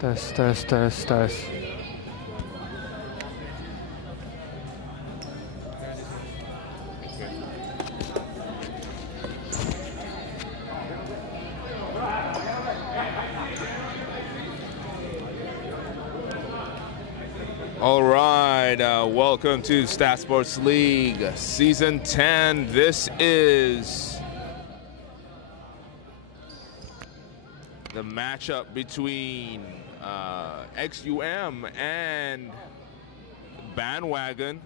Test, test, test, test. All right, welcome to StatSports League Season 10. This is the matchup between ExUM and Bandwagon.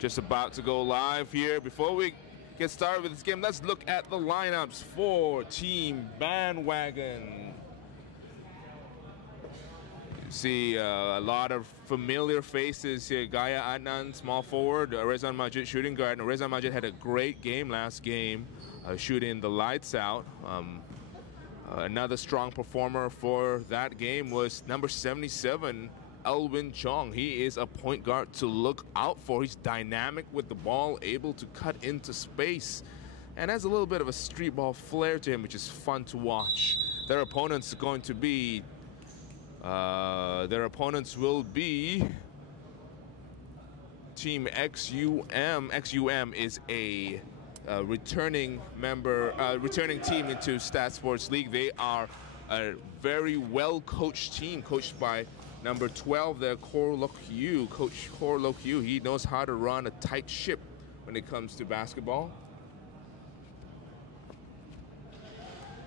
Just about to go live here. Before we get started with this game, let's look at the lineups for Team Bandwagon. See a lot of familiar faces here. Gaya Adnan, small forward. Rezan Majid, shooting guard. And Rezan Majid had a great game last game, shooting the lights out. Another strong performer for that game was number 77, Elwin Chong. He is a point guard to look out for. He's dynamic with the ball, able to cut into space, and has a little bit of a street ball flair to him, which is fun to watch. Their opponents will be Team ExUM. ExUM is a returning team into StatSports League. They are a very well-coached team, coached by number 12 there, Coach Kor Lok Yu. He knows how to run a tight ship when it comes to basketball.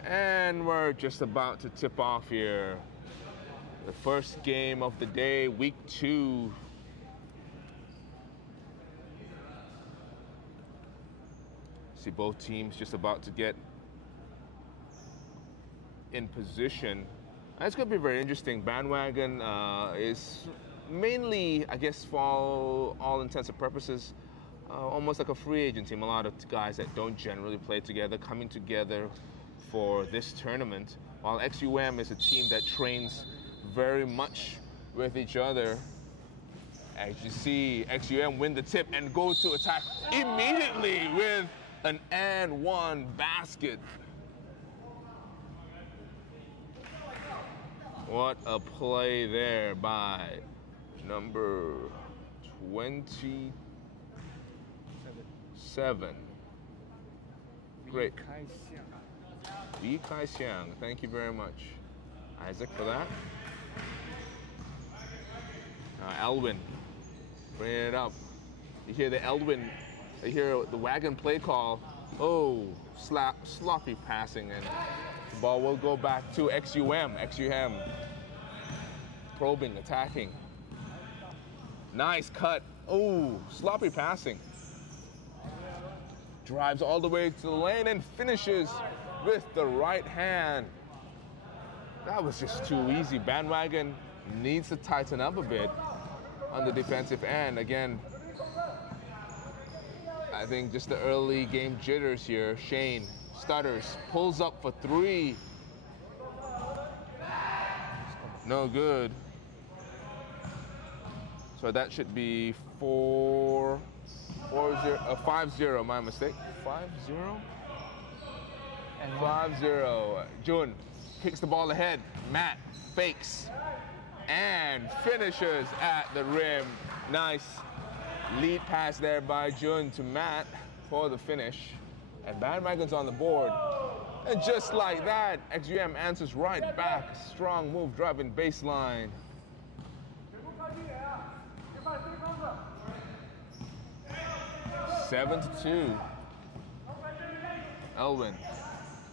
And we're just about to tip off here. The first game of the day, week 2. See both teams just about to get in position. And it's going to be very interesting. Bandwagon is mainly, I guess, for all intents and purposes, almost like a free agent team. A lot of guys that don't generally play together coming together for this tournament, while ExUM is a team that trains very much with each other. As you see, ExUM win the tip and go to attack immediately with an and one basket. What a play there by number 27. Great. Yi Kai Xiang, thank you very much, Isaac, for that. Elwin, bring it up. You hear the Elwin, you hear the wagon play call. Oh, sloppy passing, and the ball will go back to ExUM. ExUM probing, attacking. Nice cut. Oh, sloppy passing. Drives all the way to the lane and finishes with the right hand. That was just too easy. Bandwagon needs to tighten up a bit on the defensive end. Again, I think just the early game jitters here. Shane stutters, pulls up for 3. No good. So that should be 5-0, my mistake. 5-0? 5-0. Jun kicks the ball ahead. Matt fakes and finishes at the rim. Nice lead pass there by Jun to Matt for the finish. And Bandwagon's on the board. And just like that, ExUM answers right back. Strong move, driving baseline. 7-2. Elwin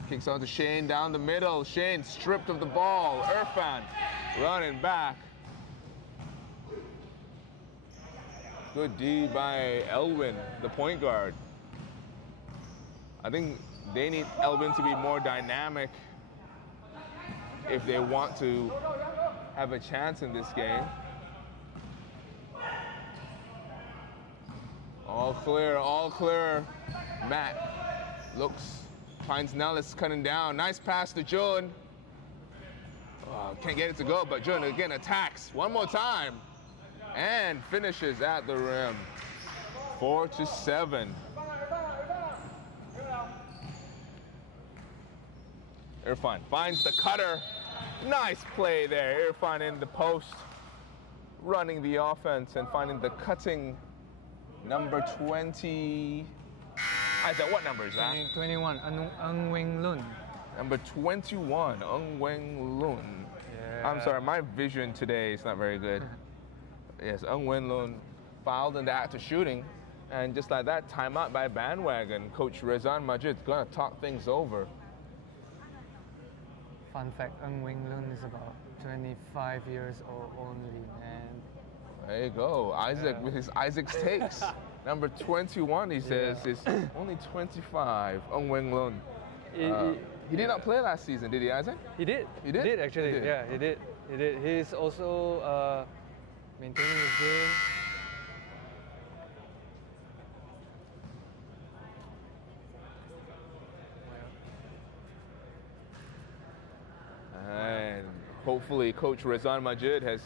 kicks on to Shane down the middle. Shane stripped of the ball. Irfan running back. Good D by Elwin, the point guard. I think they need Elwin to be more dynamic if they want to have a chance in this game. All clear, all clear. Matt looks, finds Nellis cutting down. Nice pass to Jun. Can't get it to go, but Jun again attacks one more time and finishes at the rim. 4-7. Irfan finds the cutter Nice play there. Irfan in the post, running the offense and finding the cutting number 20. Isaac, what number is that? 21, Ng Wing Lun. Number 21, Ng Wing Lun. Yeah. I'm sorry, my vision today is not very good. Yes, Ng Wing Lun fouled in the act of shooting. And just like that, timeout by Bandwagon. Coach Rezan Majid's going to talk things over. Fun fact, Ng Wing Lun is about 25 years old only, and there you go. Isaac with his Isaac's takes. Number 21, he says, is only 25. Ng Wing Lun. He did not play last season, did he, Isaac? He did. He did? He did, actually. He did. Yeah, he did. He did. He's also maintaining his game. And hopefully Coach Rezan Majid has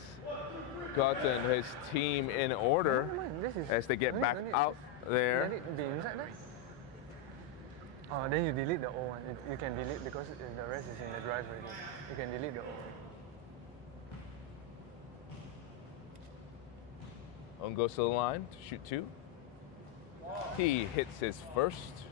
gotten his team in order as they get back out there. Let it be inside there. Oh, then you delete the old one. You can delete because the rest is in the drive already. You can delete the old one. On goes to the line to shoot 2. He hits his first.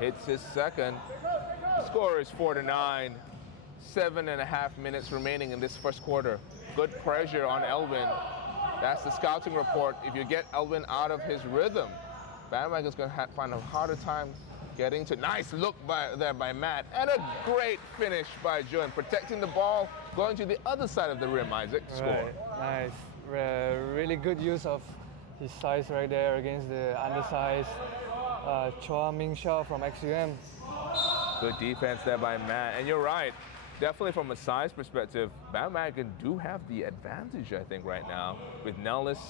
Hits his second. Score is 4-9. 7.5 minutes remaining in this first quarter. Good pressure on Elwin. That's the scouting report. If you get Elwin out of his rhythm, Bandwagon's going to find a harder time getting to. Nice look there by Matt. And a great finish by Jun. Protecting the ball, going to the other side of the rim, Isaac. Score. Right. Nice. Really good use of his size right there against the undersized Chua Ming Shao from ExUM. Good defense there by Matt. And you're right. Definitely from a size perspective, Bandwagon do have the advantage, I think, right now, with Nellis,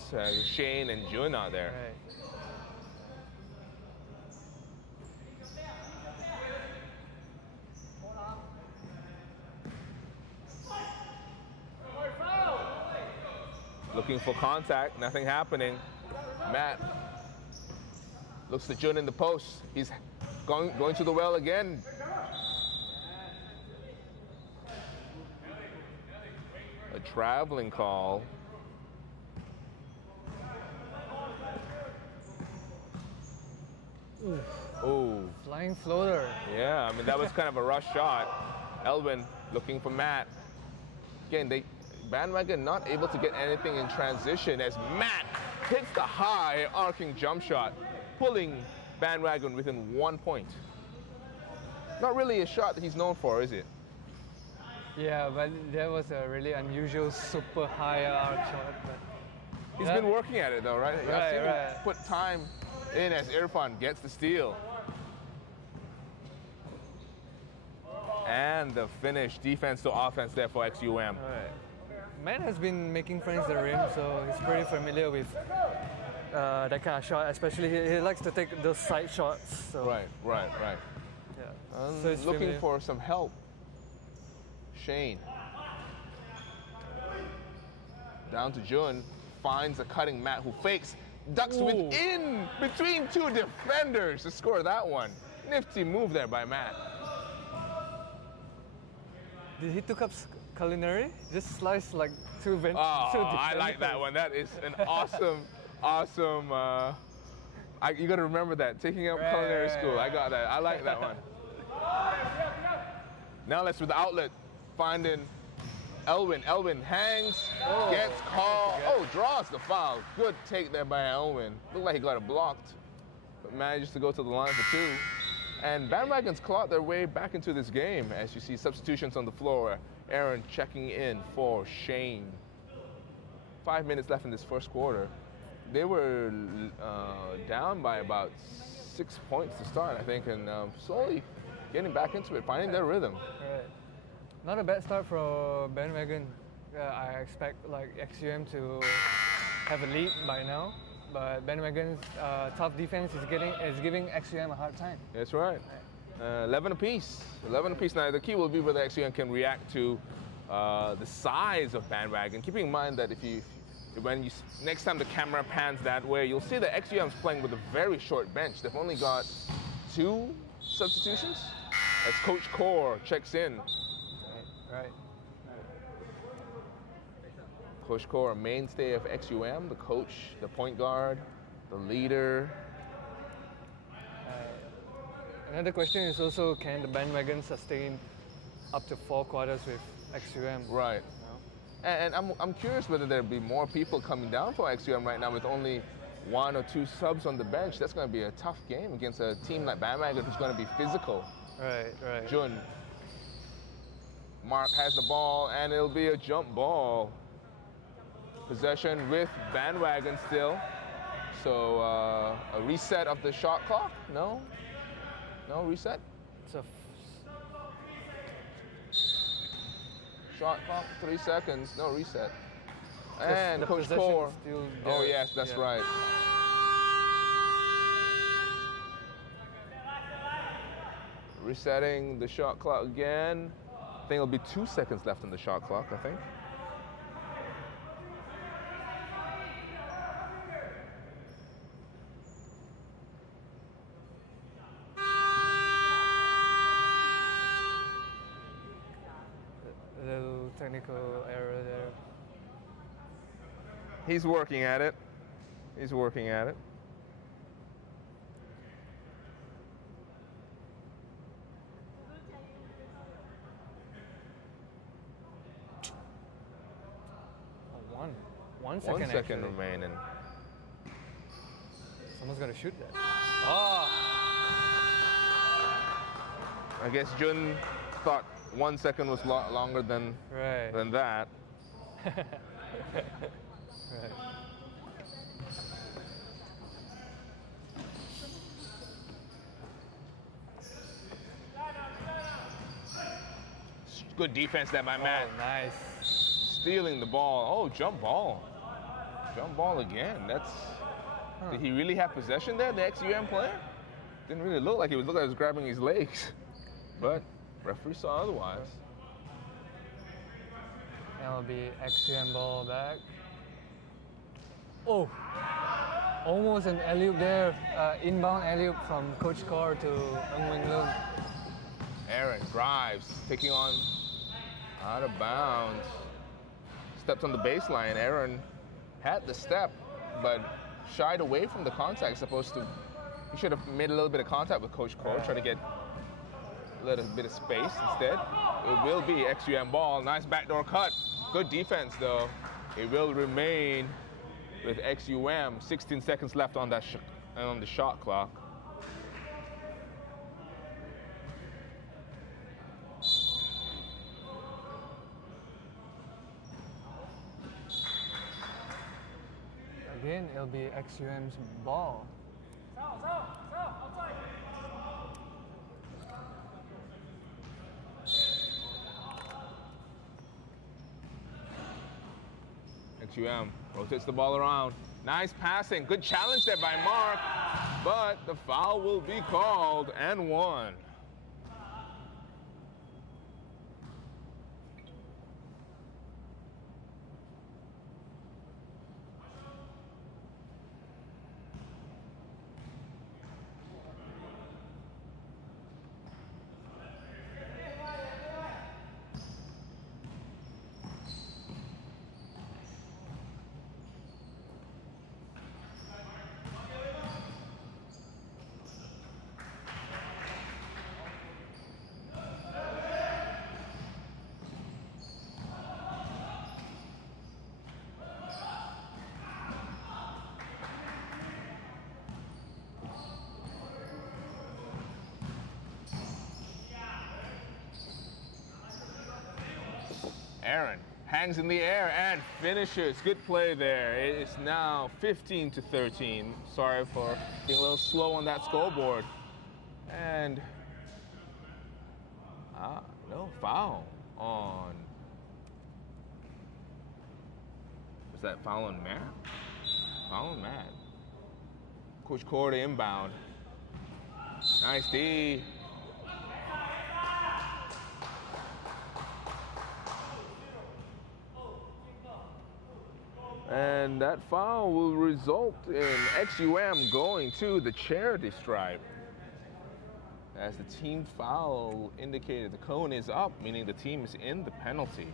Shane, and Jun out there. Right. Looking for contact, nothing happening. Matt looks to Jun in the post. He's going to the well again. A traveling call. Oh. Flying floater. Yeah, I mean, that was kind of a rush shot. Elwin looking for Matt. Again, Bandwagon not able to get anything in transition as Matt hits the high arcing jump shot, pulling Bandwagon within 1 point. Not really a shot that he's known for, is it? Yeah, but that was a really unusual super high arc shot. But he's been working at it though, right? I've seen him put time in as Irfan gets the steal. And the finish, defense to offense there for ExUM. Right. Matt has been making friends at the rim, so he's pretty familiar with that kind of shot. Especially he likes to take those side shots. So. Right. Yeah. So he's looking for some help. Shane. Down to Jun. Finds a cutting Matt who fakes. Ducks within between 2 defenders to score that one. Nifty move there by Matt. Did he took up culinary? Just slice like 2 defenders. I like that one. That is an awesome. You got to remember that. Taking up culinary school. I got that. I like that one. Now let's with the outlet. Finding Elwin. Elwin hangs, gets called. Draws the foul. Good take there by Elwin. Looked like he got it blocked, but manages to go to the line for 2. And Bandwagon's clawed their way back into this game as you see substitutions on the floor. Aaron checking in for Shane. 5 minutes left in this first quarter. They were down by about 6 points to start, I think, and slowly getting back into it, finding their rhythm. Right. Not a bad start for Bandwagon. I expect like ExUM to have a lead by now, but Bandwagon's tough defense is giving ExUM a hard time. That's right. 11 apiece. 11 apiece. Now the key will be whether ExUM can react to the size of Bandwagon. Keeping in mind that if you when next time the camera pans that way, you'll see that ExUM's playing with a very short bench. They've only got 2 substitutions as Coach Kaur checks in. Right. Coach Kaur, a mainstay of ExUM, the coach, the point guard, the leader. Another question is also, can the Bandwagon sustain up to 4 quarters with ExUM? Right. And I'm curious whether there'll be more people coming down for ExUM right now with only 1 or 2 subs on the bench. That's going to be a tough game against a team like Bandwagon who's going to be physical. Right. Jun. Mark has the ball, and it'll be a jump ball. Possession with Bandwagon still. So a reset of the shot clock? No? No reset? It's a shot clock, 3 seconds, no reset. And Coach possession Kaur. is still Oh there. yes, that's right. Resetting the shot clock again. I think it'll be 2 seconds left on the shot clock, I think. A little technical error there. He's working at it. He's working at it. One second. 1 second actually. remaining. Someone's gonna shoot that. Oh! I guess Jun thought 1 second was longer than that. Right. Good defense there by Matt. Oh, nice. Stealing the ball. Oh, jump ball. Jump ball again. That's. Did he really have possession there, the ExUM player? Didn't really look like he was grabbing his legs. But referee saw otherwise. That'll be ExUM ball back. Oh! Almost an alley-oop there. Inbound alley-oop from Coach Kaur to Ng Lung. Aaron drives, taking on out of bounds. Steps on the baseline. Aaron had the step, but shied away from the contact. He should have made a little bit of contact with Coach Kaur, trying to get a little bit of space instead. It will be ExUM ball. Nice backdoor cut. Good defense, though. It will remain with ExUM. 16 seconds left on that on the shot clock. Again, it'll be ExUM's ball. ExUM rotates the ball around. Nice passing. Good challenge there by Mark. But the foul will be called and won. Aaron hangs in the air and finishes. Good play there. It is now 15-13. Sorry for being a little slow on that scoreboard. And no foul on. Was that foul on Matt? Foul on Matt. Coach Kaur to inbound. Nice D. And that foul will result in ExUM going to the charity stripe. As the team foul indicated, the cone is up, meaning the team is in the penalty.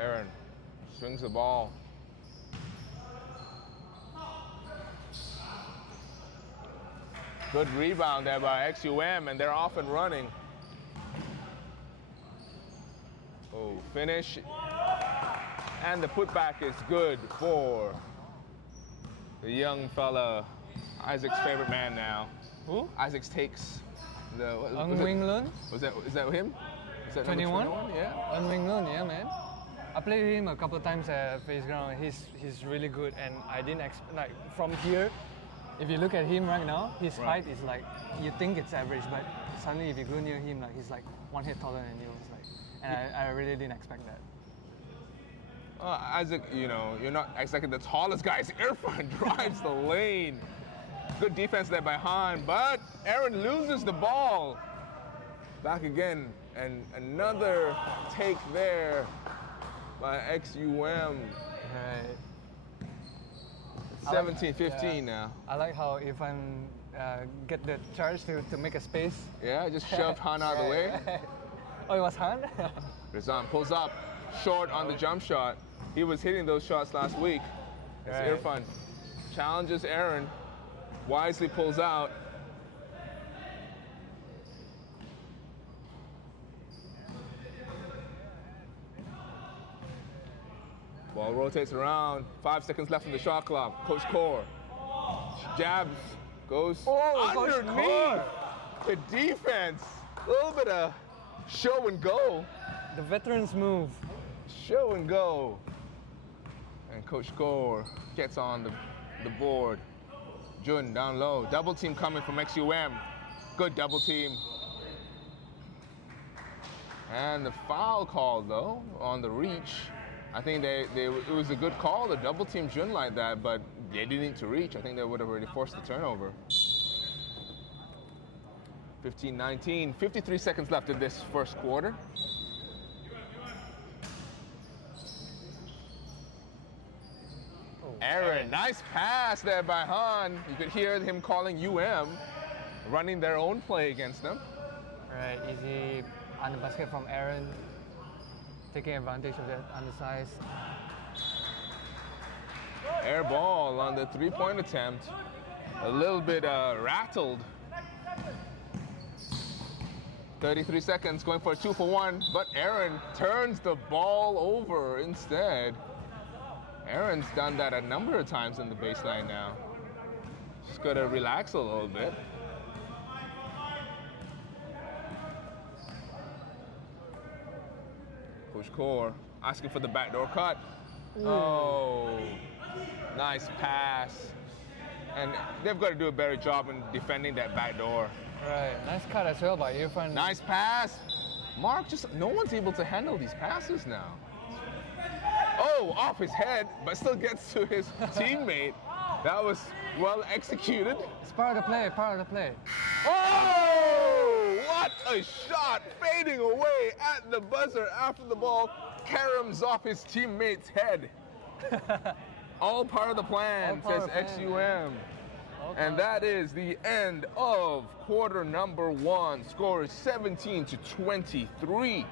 Aaron swings the ball. Good rebound there by ExUM, and they're off and running. Oh, finish. And the putback is good for the young fella, Isaac's favorite man now. Who? Isaac's takes the... Wing Lun? Is that him? Is that 21? 21? Yeah. Wing Lun, yeah, man. I played him a couple of times at face ground. He's really good, and I didn't expect, like, from here. If you look at him right now, his height is like, you think it's average, but suddenly if you go near him, like, he's like one head taller than you. It's like, and I really didn't expect that. Isaac, you know, you're not expecting the tallest guy. ExUM drives the lane. Good defense there by Han, but Aaron loses the ball. Back again, and another take there by ExUM. Right. 17-15 now. I like how Irfan get the charge to make a space. Yeah, just shoved Han out of the way. Oh, it was Han? Rizan pulls up short on the jump shot. He was hitting those shots last week. As Irfan challenges Aaron, wisely pulls out. Ball rotates around. 5 seconds left in the shot clock. Coach Core jabs, goes underneath the defense. A little bit of show and go. The veterans move. Show and go. And Coach Core gets on the board. Jun down low. Double team coming from ExUM. Good double team. And the foul call, though, on the reach. I think it was a good call to double team Jun like that, but they didn't need to reach. I think they would have already forced the turnover. 15-19, 53 seconds left in this first quarter. Aaron, nice pass there by Han. You could hear him calling UM, running their own play against them. Right, easy on the basket from Aaron. Taking advantage of that undersize. Air ball on the three-point attempt. A little bit rattled. 33 seconds, going for a 2-for-1, but Aaron turns the ball over instead. Aaron's done that a number of times in the baseline now. Just gotta relax a little bit. Coach Core asking for the backdoor cut. Ooh. Oh, nice pass. And they've got to do a better job in defending that backdoor. Right, nice cut as well by Irfan. Nice pass. Mark, no one's able to handle these passes now. Oh, off his head, but still gets to his teammate. That was well executed. It's part of the play, part of the play. Oh, what a shot, fading away at the buzzer after the ball caroms off his teammate's head. All part of the plan, says ExUM. And that is the end of quarter number 1. Score is 17-23.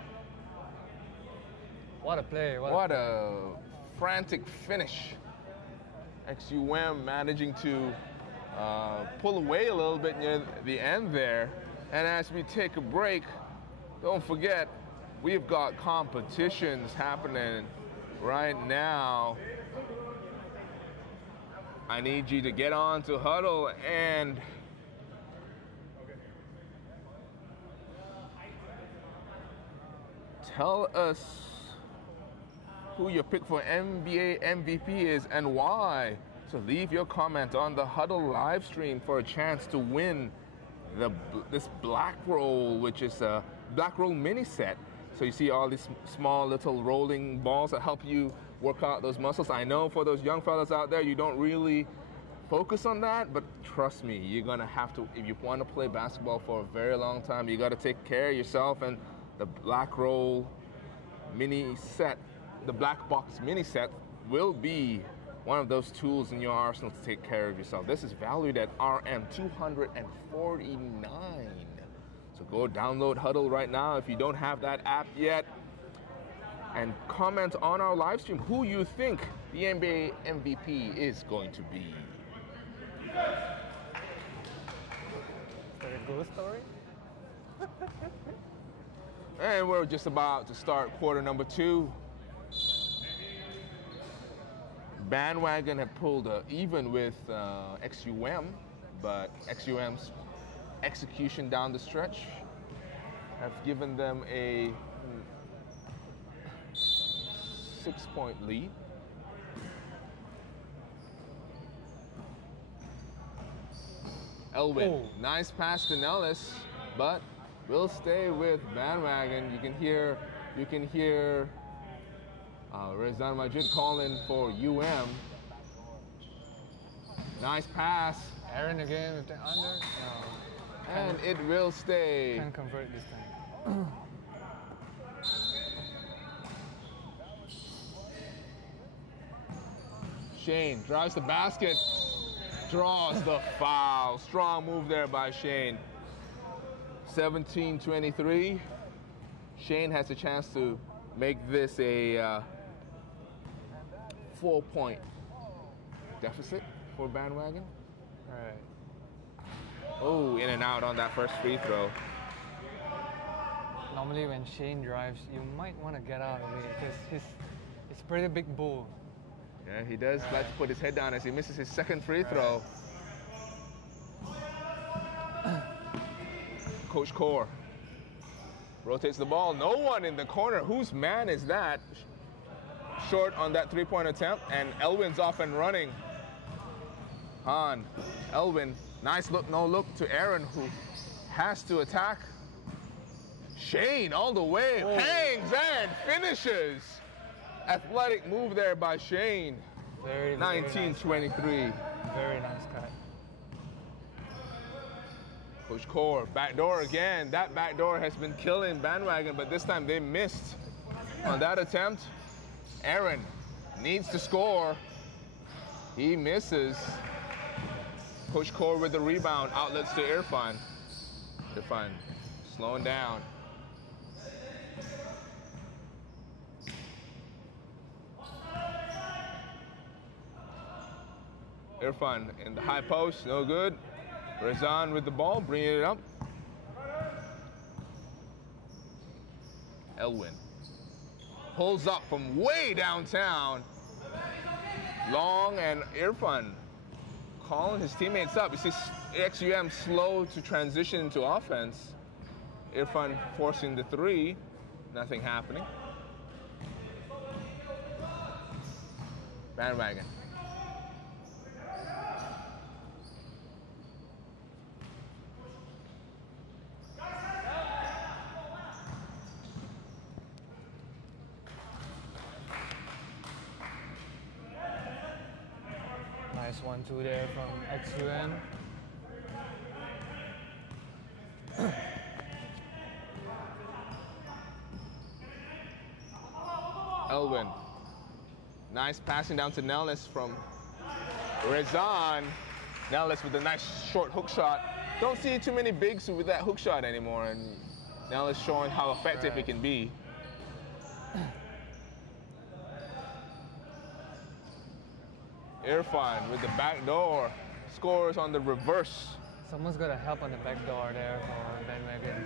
What a play. What a frantic finish. ExUM managing to pull away a little bit near the end there. And as we take a break, don't forget, we've got competitions happening right now. I need you to get on to Huddle and tell us who your pick for NBA MVP is and why. So leave your comment on the Huddle live stream for a chance to win this black roll, which is a black roll mini set. So you see all these small little rolling balls that help you work out those muscles. I know for those young fellas out there, you don't really focus on that, but trust me, you're gonna have to, if you want to play basketball for a very long time, you gotta take care of yourself, and the black roll mini set, the black box mini set will be one of those tools in your arsenal to take care of yourself. This is valued at RM 249. So go download Huddle right now if you don't have that app yet, and comment on our live stream who you think the NBA MVP is going to be. Is there a ghost story? And we're just about to start quarter number 2. Bandwagon had pulled even with ExUM, but ExUM's execution down the stretch have given them a 6-point lead. Elwin, nice pass to Nellis, but we'll stay with Bandwagon. You can hear Rezan Majid calling for UM. Nice pass. Aaron again with the under. No. And it will stay. Can't convert this time. Shane drives the basket, draws the foul. Strong move there by Shane. 17-23. Shane has a chance to make this a 4-point deficit for Bandwagon. Right. Oh, in and out on that first free throw. Normally when Shane drives, you might want to get out of it because he's a pretty big bull. Yeah, he does like to put his head down as he misses his second free throw. Coach Core rotates the ball. No one in the corner. Whose man is that? Short on that 3-point attempt, and Elwin's off and running. On Elwin, nice look, no look to Aaron, who has to attack. Shane all the way, hangs and finishes. Athletic move there by Shane. 19-23. Very nice cut. Coach Core, backdoor again. That backdoor has been killing Bandwagon, but this time they missed on that attempt. Aaron needs to score. He misses. Coach Core with the rebound. Outlets to Irfan. Irfan slowing down. Irfan in the high post, no good. Rezan with the ball, bringing it up. Elwin pulls up from way downtown. Long, and Irfan calling his teammates up. You see ExUM slow to transition into offense. Irfan forcing the 3, nothing happening. Bandwagon. Nice 1-2 there from ExUM. Elwin. Nice passing down to Nellis from Rezan. Nellis with a nice short hook shot. Don't see too many bigs with that hook shot anymore, and Nellis showing how effective it can be. Irfan with the back door, scores on the reverse. Someone's got to help on the back door there for Bandwagon.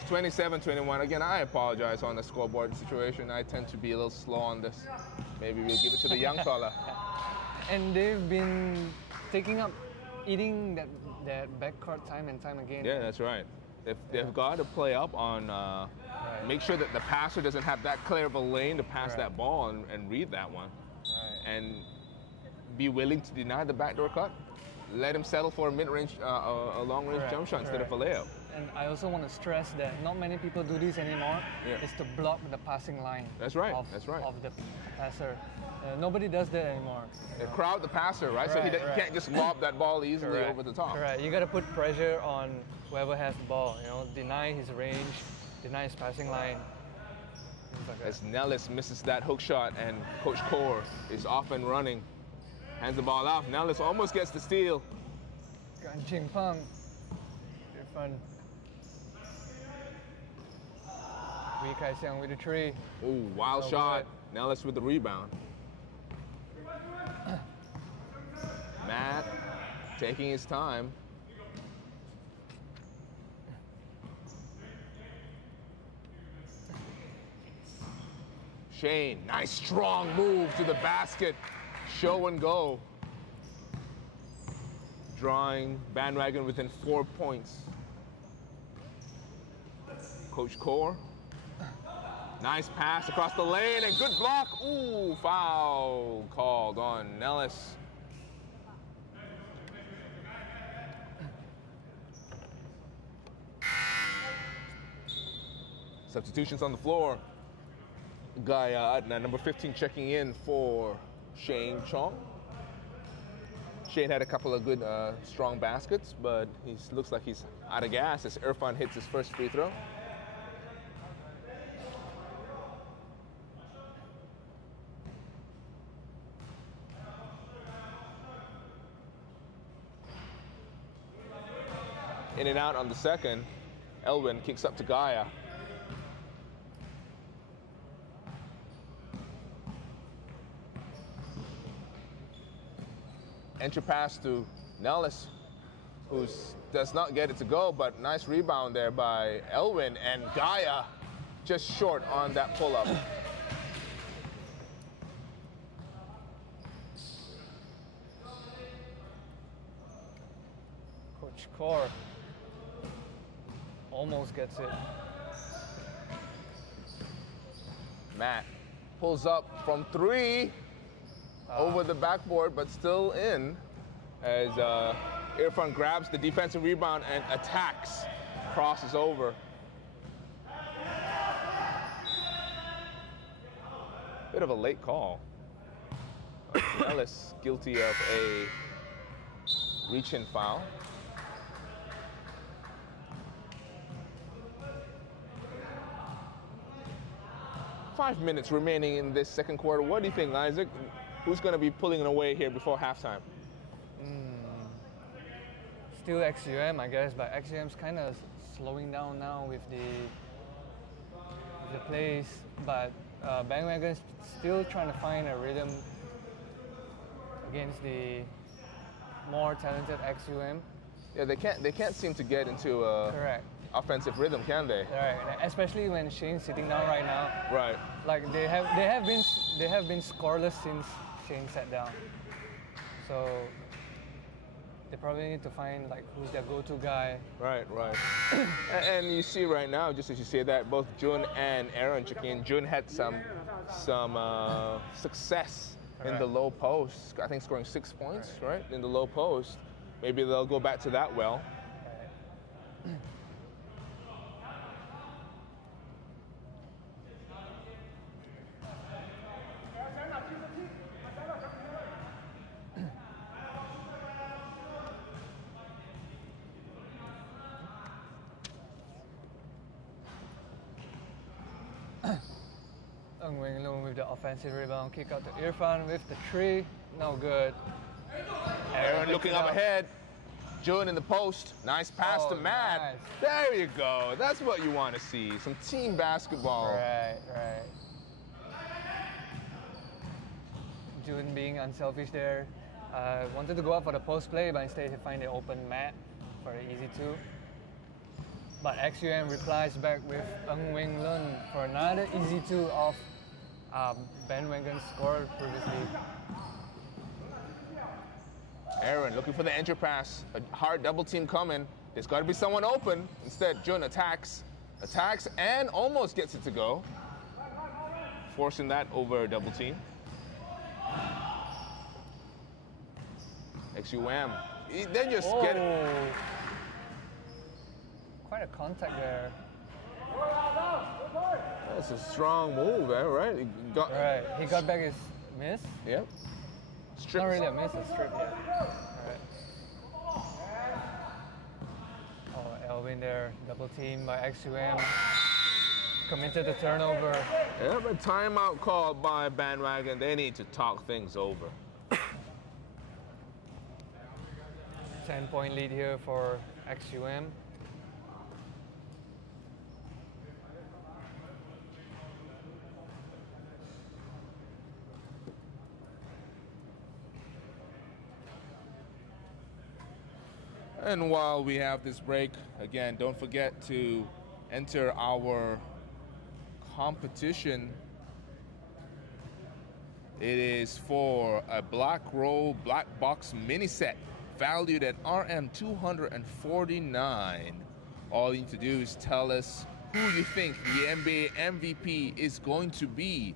It's 27-21. Again, I apologize on the scoreboard situation. I tend to be a little slow on this. Maybe we'll give it to the young fella. And they've been eating that backcourt time and time again. Yeah, that's right. They've got to play up on, make sure that the passer doesn't have that clear of a lane to pass that ball and read that one. Right. And be willing to deny the backdoor cut. Let him settle for a mid-range, a long-range jump shot instead of a layup. And I also want to stress that not many people do this anymore. Yeah. Is to block the passing line. That's right. Of, That's right. Of the passer. Nobody does that anymore. They crowd the passer, right? So he can't just lob that ball easily over the top. Correct. You got to put pressure on whoever has the ball. You know, deny his range, deny his passing line. Like As Nellis misses that hook shot and Coach Kaur is off and running. Hands the ball off. Nellis almost gets the steal. Gan Ching Pang. Fun. Wee Kai Siang with the three. Ooh, wild shot. Nellis with the rebound. Matt taking his time. Shane, nice strong move to the basket. Show and go. Drawing Bandwagon within 4 points. Coach Kaur. Nice pass across the lane and good block. Ooh, foul called on Nellis. Substitutions on the floor. Gaya Adnan, number 15, checking in for Shane Chong. Shane had a couple of good, strong baskets, but he looks like he's out of gas as Irfan hits his first free throw. In and out on the second. Elwin kicks up to Gaya. Entry pass to Nellis, who does not get it to go, but nice rebound there by Elwin, and Gaya just short on that pull-up. Coach Kaur almost gets it. Matt pulls up from three. Over the backboard, but still in, as Irfan grabs the defensive rebound and attacks, crosses over. Bit of a late call. Ellis guilty of a reach-in foul. Five minutes remaining in this second quarter. What do you think, Isaac? Who's going to be pulling it away here before halftime? Still ExUM, I guess, but ExUM's kind of slowing down now with the plays. But Bandwagon's still trying to find a rhythm against the more talented ExUM. Yeah, they can't seem to get into a offensive rhythm, can they? Right, especially when Shane's sitting down right now. Right. Like they have been scoreless since Shane sat down. So they probably need to find like who's their go-to guy. Right. and you see right now, just as you say that, both Jun and Aaron checking in. Jun had some success in the low post. I think scoring 6 points, right, in the low post. Maybe they'll go back to that well. Wing Lun with the offensive rebound, kick out to Irfan with the three, no good. Aaron looking up ahead. Jun in the post, nice pass to Matt. Nice. There you go. That's what you want to see. Some team basketball. Right. Jun being unselfish there. Wanted to go up for the post play, but instead he find the open Matt for the easy two. But ExUM replies back with Wing Lun for another easy two off Bandwagon scored previously. Aaron looking for the entry pass. A hard double team coming. There's got to be someone open. Instead, Jun attacks, and almost gets it to go. Forcing that over a double team. ExUM. They just get it. Quite a contact there. That's a strong move, right? He got back his miss. Yep. Not really a miss, a strip, yeah. All right. Oh, Elvin there, double team by ExUM. Committed the turnover. Yep, a timeout called by Bandwagon. They need to talk things over. 10-point lead here for ExUM. And while we have this break, again, don't forget to enter our competition. It is for a black roll, black box mini set valued at RM 249. All you need to do is tell us who you think the NBA MVP is going to be.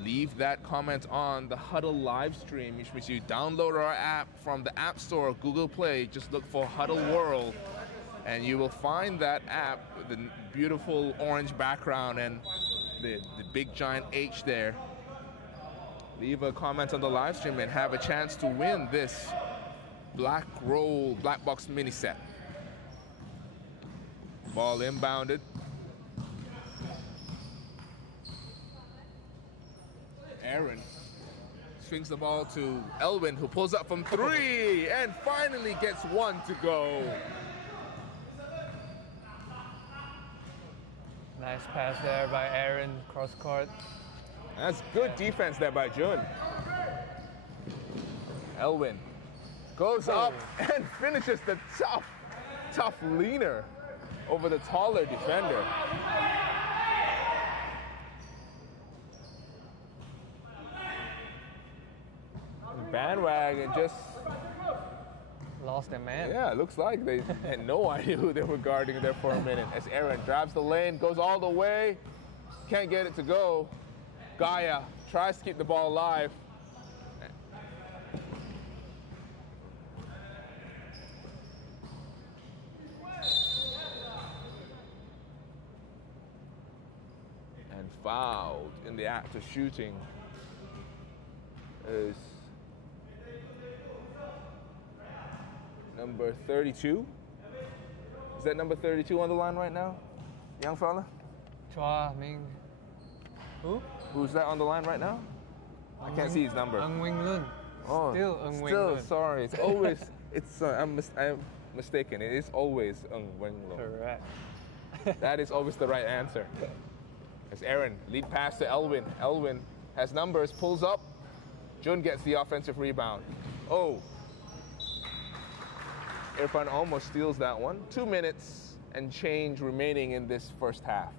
Leave that comment on the Huddle live stream, which means you download our app from the App Store or Google Play. Just look for Huddle World, and you will find that app with the beautiful orange background and the big giant H there. Leave a comment on the live stream and have a chance to win this black roll, black box mini set. Ball inbounded. Aaron swings the ball to Elwin, who pulls up from 3 and finally gets 1 to go. Nice pass there by Aaron, cross court. That's good defense there by Jun. Elwin goes up and finishes the tough leaner over the taller defender. Bandwagon just lost their man. Yeah, it looks like they had no idea who they were guarding there for a minute. As Aaron drives the lane, goes all the way, can't get it to go. Gaia tries to keep the ball alive. And fouled in the act of shooting is number 32. Is that number 32 on the line right now? Young fella? Chua Ming. Who? Who's that on the line right now? I can't see his number. Wing Lun. Oh, Still Wing Lun. Sorry. It's always, I'm mistaken. It is always Wing Lun. Correct. That is always the right answer. As Aaron, lead pass to Elwin. Elwin has numbers, pulls up. Jun gets the offensive rebound. Oh. Irfan almost steals that one. 2 minutes and change remaining in this first half.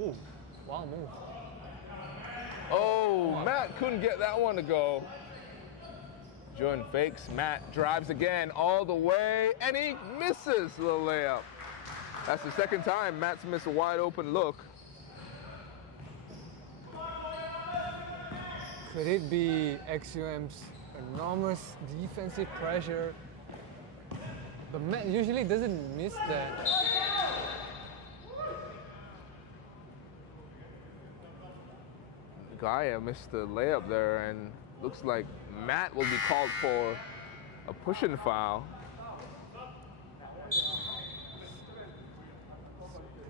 Ooh, wow move. Oh, Matt couldn't get that one to go. Jun fakes, Matt drives again all the way, and he misses the layup. That's the second time Matt's missed a wide open look. Could it be ExUM's enormous defensive pressure? But Matt usually doesn't miss that. Gaia missed the layup there, and looks like Matt will be called for a push-in foul.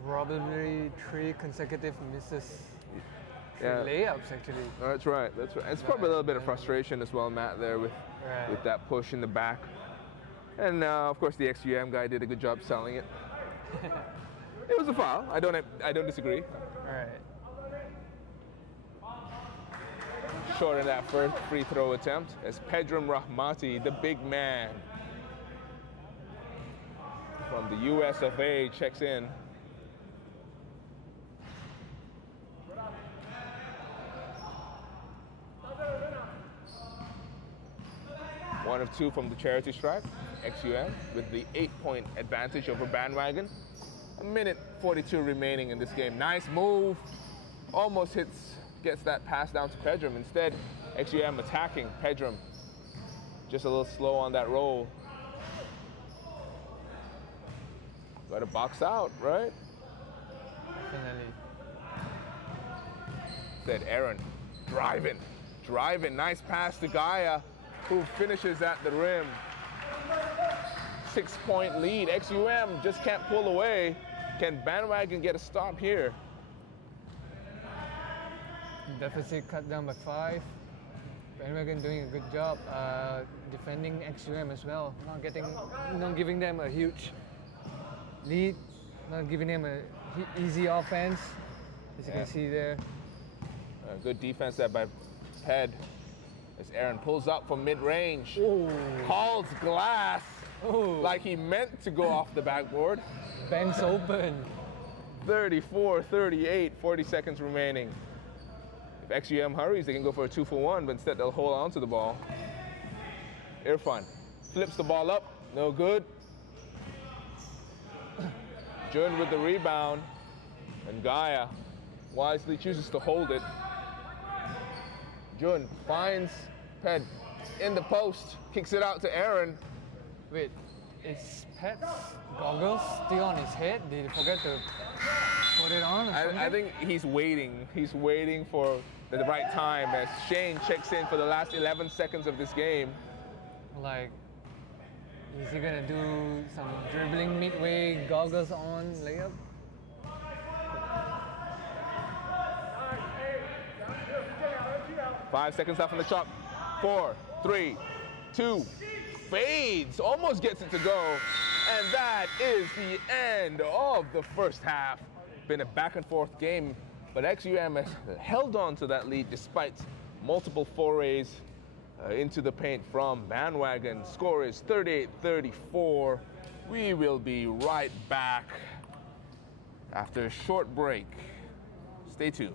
Probably 3 consecutive misses. Yeah. Layups, actually. That's right. That's right. It's probably a little bit of frustration as well, Matt, there with that push in the back. And of course, the ExUM guy did a good job selling it. It was a foul. I don't disagree. All right. Short in that first free throw attempt as Pedram Rahmati, the big man from the US of A, checks in. 1 of 2 from the charity stripe. ExUM with the 8-point advantage over Bandwagon. A minute 42 remaining in this game. Nice move. Almost gets that pass down to Pedram. Instead, ExUM attacking Pedram. Just a little slow on that roll. Got to box out, right? Definitely. Said Aaron, driving. Nice pass to Gaia, who finishes at the rim. 6-point lead. ExUM just can't pull away. Can Bandwagon get a stop here? Deficit cut down by 5. Bandwagon doing a good job defending ExUM as well. Not giving them a huge lead, not giving them an easy offense, as you can see there. Good defense there by Ped as Aaron pulls up from mid-range. Calls glass like he meant to go off the backboard. Banks open. 34-38, 40 seconds remaining. If ExUM hurries, they can go for a 2-for-1, but instead they'll hold on to the ball. Irfan flips the ball up, no good. Jun with the rebound, and Gaia wisely chooses to hold it. Jun finds Ped in the post, kicks it out to Aaron. Wait, is Pet's goggles still on his head? Did he forget to put it on or something? I think he's waiting. He's waiting for the right time as Shane checks in for the last 11 seconds of this game. Like, is he gonna do some dribbling midway, goggles on, layup? 5 seconds left on the clock. 4, 3, 2, fades, almost gets it to go. And that is the end of the first half. Been a back and forth game, but ExUM has held on to that lead despite multiple forays into the paint from Bandwagon. Score is 38-34. We will be right back after a short break. Stay tuned.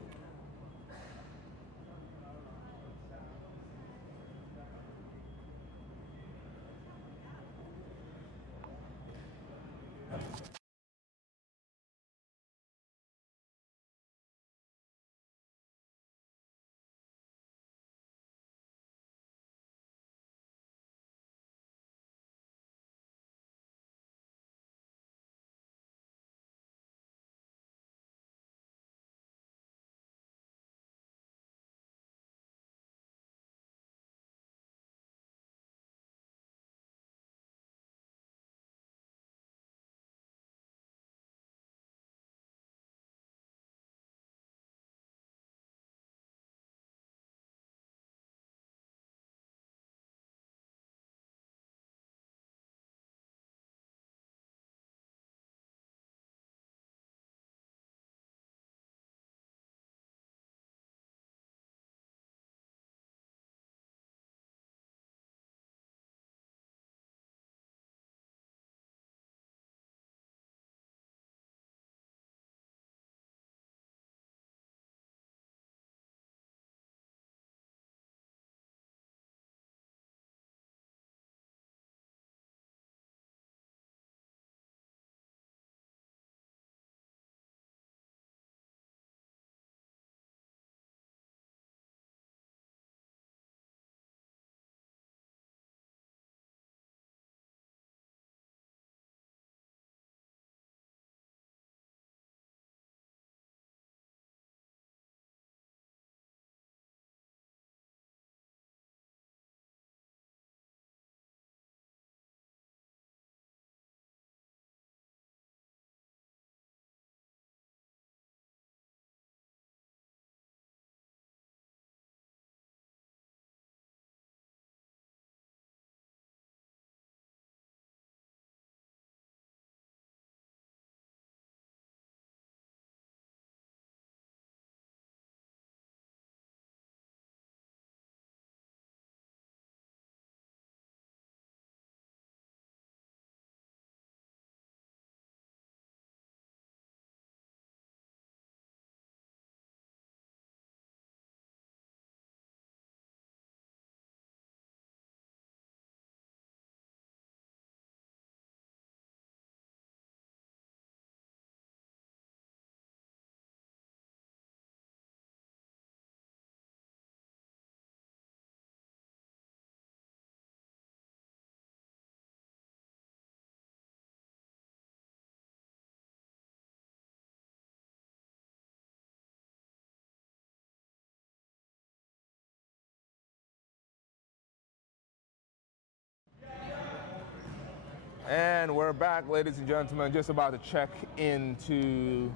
And we're back, ladies and gentlemen, just about to check into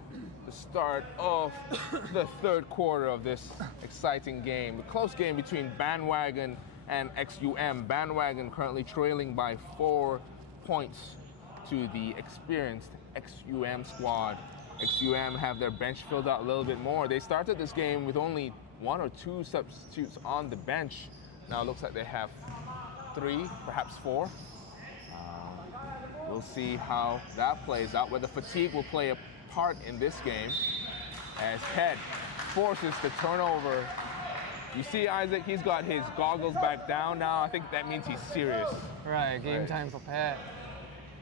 the start of the third quarter of this exciting game. A close game between Bandwagon and ExUM. Bandwagon currently trailing by 4 points to the experienced ExUM squad. ExUM have their bench filled out a little bit more. They started this game with only 1 or 2 substitutes on the bench. Now it looks like they have 3, perhaps 4. We'll see how that plays out, whether fatigue will play a part in this game as Ped forces the turnover. You see Isaac, he's got his goggles back down now. I think that means he's serious. Right, game time for Ped.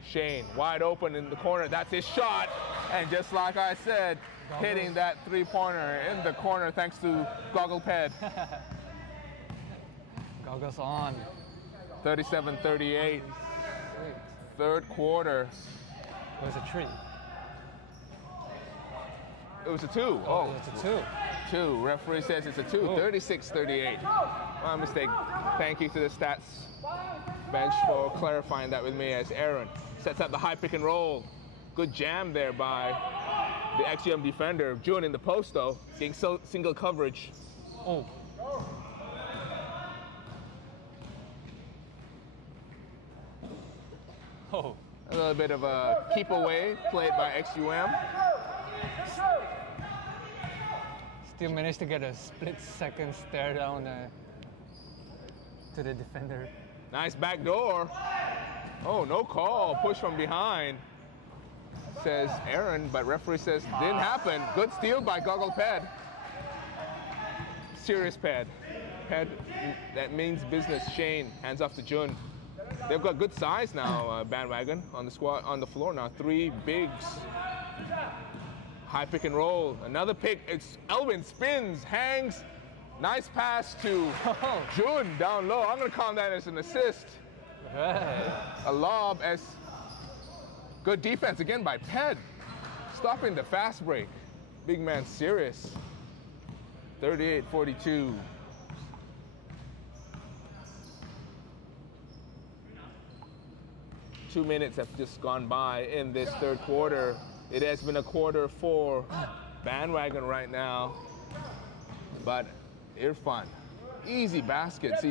Shane, wide open in the corner. That's his shot. And just like I said, hitting that three-pointer in the corner thanks to Goggle Ped. Goggles on. 37-38. Third quarter. It was a 3. It was a 2. Oh, it's a 2. 2. Referee says it's a 2. 36-38. My mistake. Thank you to the stats bench for clarifying that with me as Aaron sets up the high pick and roll. Good jam there by the ExUM defender. Jun in the post though, getting single coverage. Oh. Oh. A little bit of a keep away played by ExUM. Still managed to get a split-second stare down to the defender. Nice back door. Oh, no call. Push from behind, says Aaron, but referee says didn't happen. Good steal by Goggle Ped. Serious Ped. Ped, that means business. Shane, hands off to Jun. They've got good size now, Bandwagon, on the squad, on the floor now. 3 bigs. High pick and roll. Another pick. It's Elwin spins, hangs. Nice pass to Jun down low. I'm going to count that as an assist. A lob as good defense again by Ped. Stopping the fast break. Big man serious. 38-42. Two minutes have just gone by in this third quarter. It has been a quarter for Bandwagon right now. But Irfan, easy basket. See,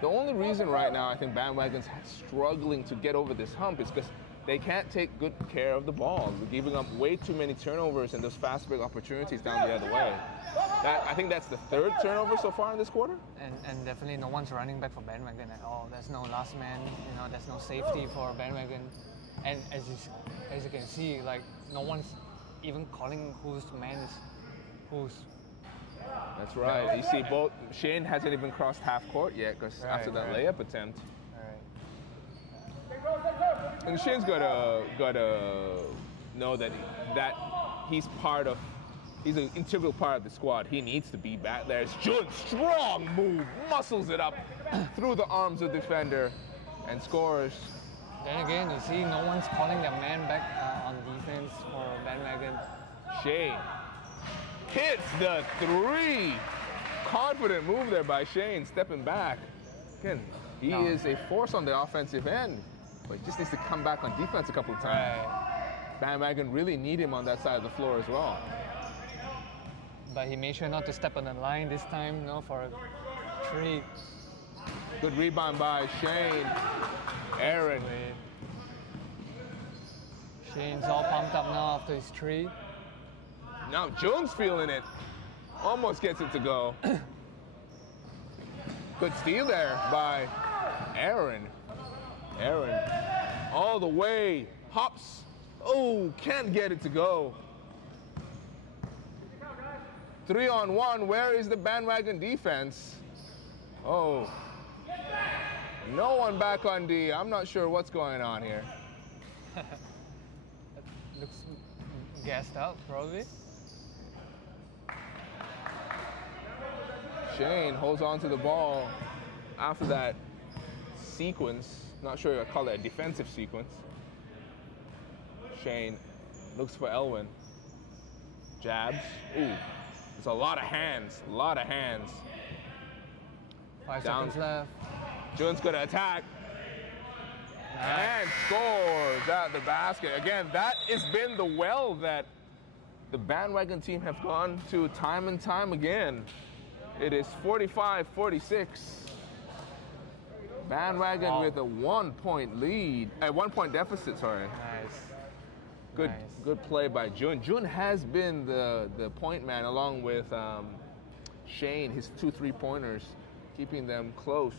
the only reason right now I think Bandwagon's struggling to get over this hump is because they can't take good care of the ball. They're giving up way too many turnovers and those fast break opportunities down the other way. I think that's the 3rd turnover so far in this quarter. And definitely no one's running back for Bandwagon at all. There's no last man, there's no safety for Bandwagon. And as you can see, like, no one's even calling whose man is whose. That's right. You see, both Shane hasn't even crossed half court yet because after that layup attempt. And Shane's gotta know that he's an integral part of the squad. He needs to be back there. It's Jun, strong move, muscles it up through the arms of the defender and scores. Then again, you see no one's calling their man back on defense for Bandwagon. Shane hits the 3. Confident move there by Shane, stepping back. Again, he is a force on the offensive end, but he just needs to come back on defense a couple of times. Bandwagon really need him on that side of the floor as well. But he made sure not to step on the line this time, for a 3. Good rebound by Shane. Aaron. Shane's all pumped up now after his 3. Now Jun's feeling it. Almost gets it to go. Good steal there by Aaron. Aaron all the way. Hops. Oh, can't get it to go. 3-on-1. Where is the Bandwagon defense? Oh. No one back on D. I'm not sure what's going on here. Looks gassed out, probably. Shane holds on to the ball after that sequence. Not sure I'd call that a defensive sequence. Shane looks for Elwin. Jabs. Ooh, there's a lot of hands. 5 seconds left. Jun's gonna attack. And scores at the basket. Again, that has been the well that the Bandwagon team have gone to time and time again. It is 45-46. Bandwagon with a 1 point lead, a 1 point deficit, sorry. Nice. Good play by Jun. Jun has been the point man along with Shane, his 2 3-pointers, keeping them close.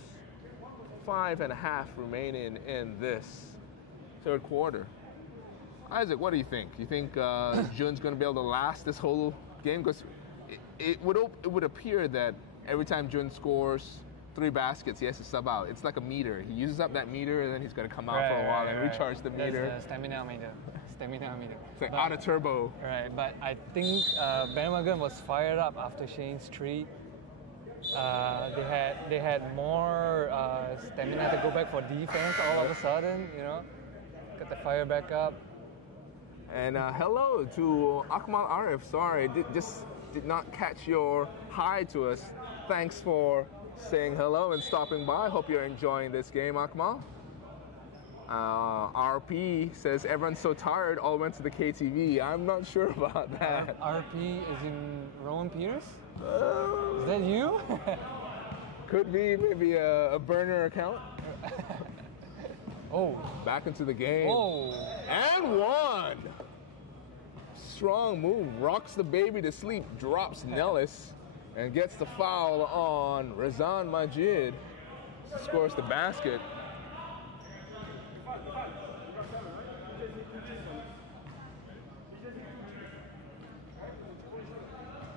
5.5 remaining in this third quarter. Isaac, what do you think? You think Jun's going to be able to last this whole game? Because it would appear that every time Jun scores 3 baskets, he has to sub out. It's like a meter. He uses up that meter, and then he's going to come out for a while and recharge the meter. That's the stamina meter. It's like out of turbo. Right, but I think Bandwagon was fired up after Shane's treat. They had more stamina to go back for defense all of a sudden, you know. Got the fire back up. And hello to Akmal Arif. Sorry, did not catch your hi to us. Thanks for saying hello and stopping by. Hope you're enjoying this game, Akmal. RP says everyone's so tired, all went to the KTV. I'm not sure about that. RP is in Rowan Peters? Is that you? Could be maybe a burner account. Oh. Back into the game. Oh. And one. Strong move. Rocks the baby to sleep. Drops Nellis. And gets the foul on Razan Majid. Scores the basket.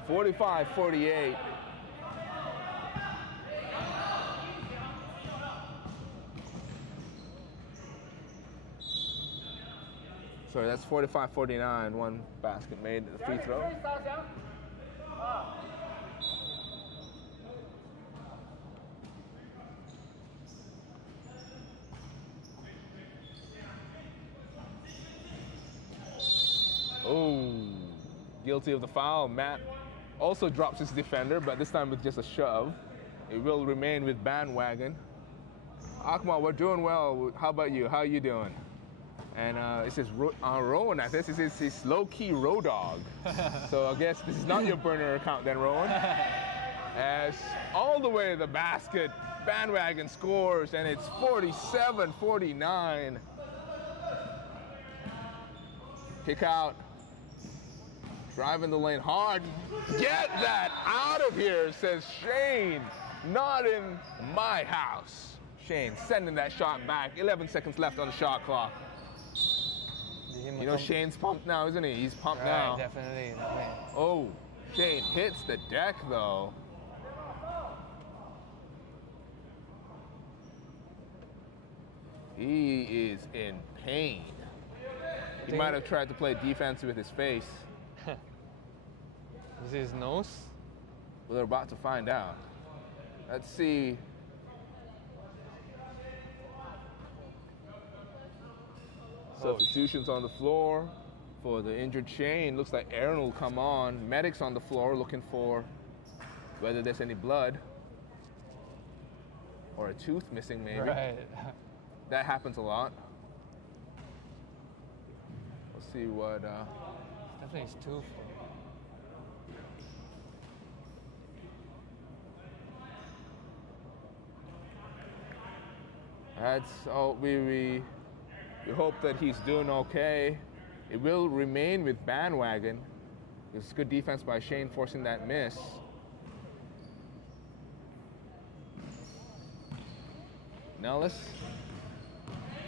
(45-48). Sorry, that's 45-49. 1 basket made, the free throw. Oh, guilty of the foul. Matt also drops his defender, but this time with just a shove. It will remain with Bandwagon. Akmal, we're doing well. How about you? How are you doing? And it says Rowan, I think this is his low-key road dog. So I guess this is not your burner account then, Rowan. As all the way to the basket, Bandwagon scores, and it's 47-49. Kick out. Driving the lane hard. Get that out of here, says Shane. Not in my house. Shane sending that shot back. 11 seconds left on the shot clock. You know Shane's pumped now, isn't he? He's pumped now. Definitely. Oh, Shane hits the deck though. He is in pain. He might have tried to play defense with his face. Is it his nose? Well, they're about to find out. Let's see. Substitutions on the floor for the injured Shane. Looks like Aaron will come on. Medics on the floor looking for whether there's any blood or a tooth missing maybe. Right. That happens a lot. Let's see what... Definitely his tooth. That's all. We hope that he's doing okay. It will remain with Bandwagon. It's good defense by Shane forcing that miss. Nellis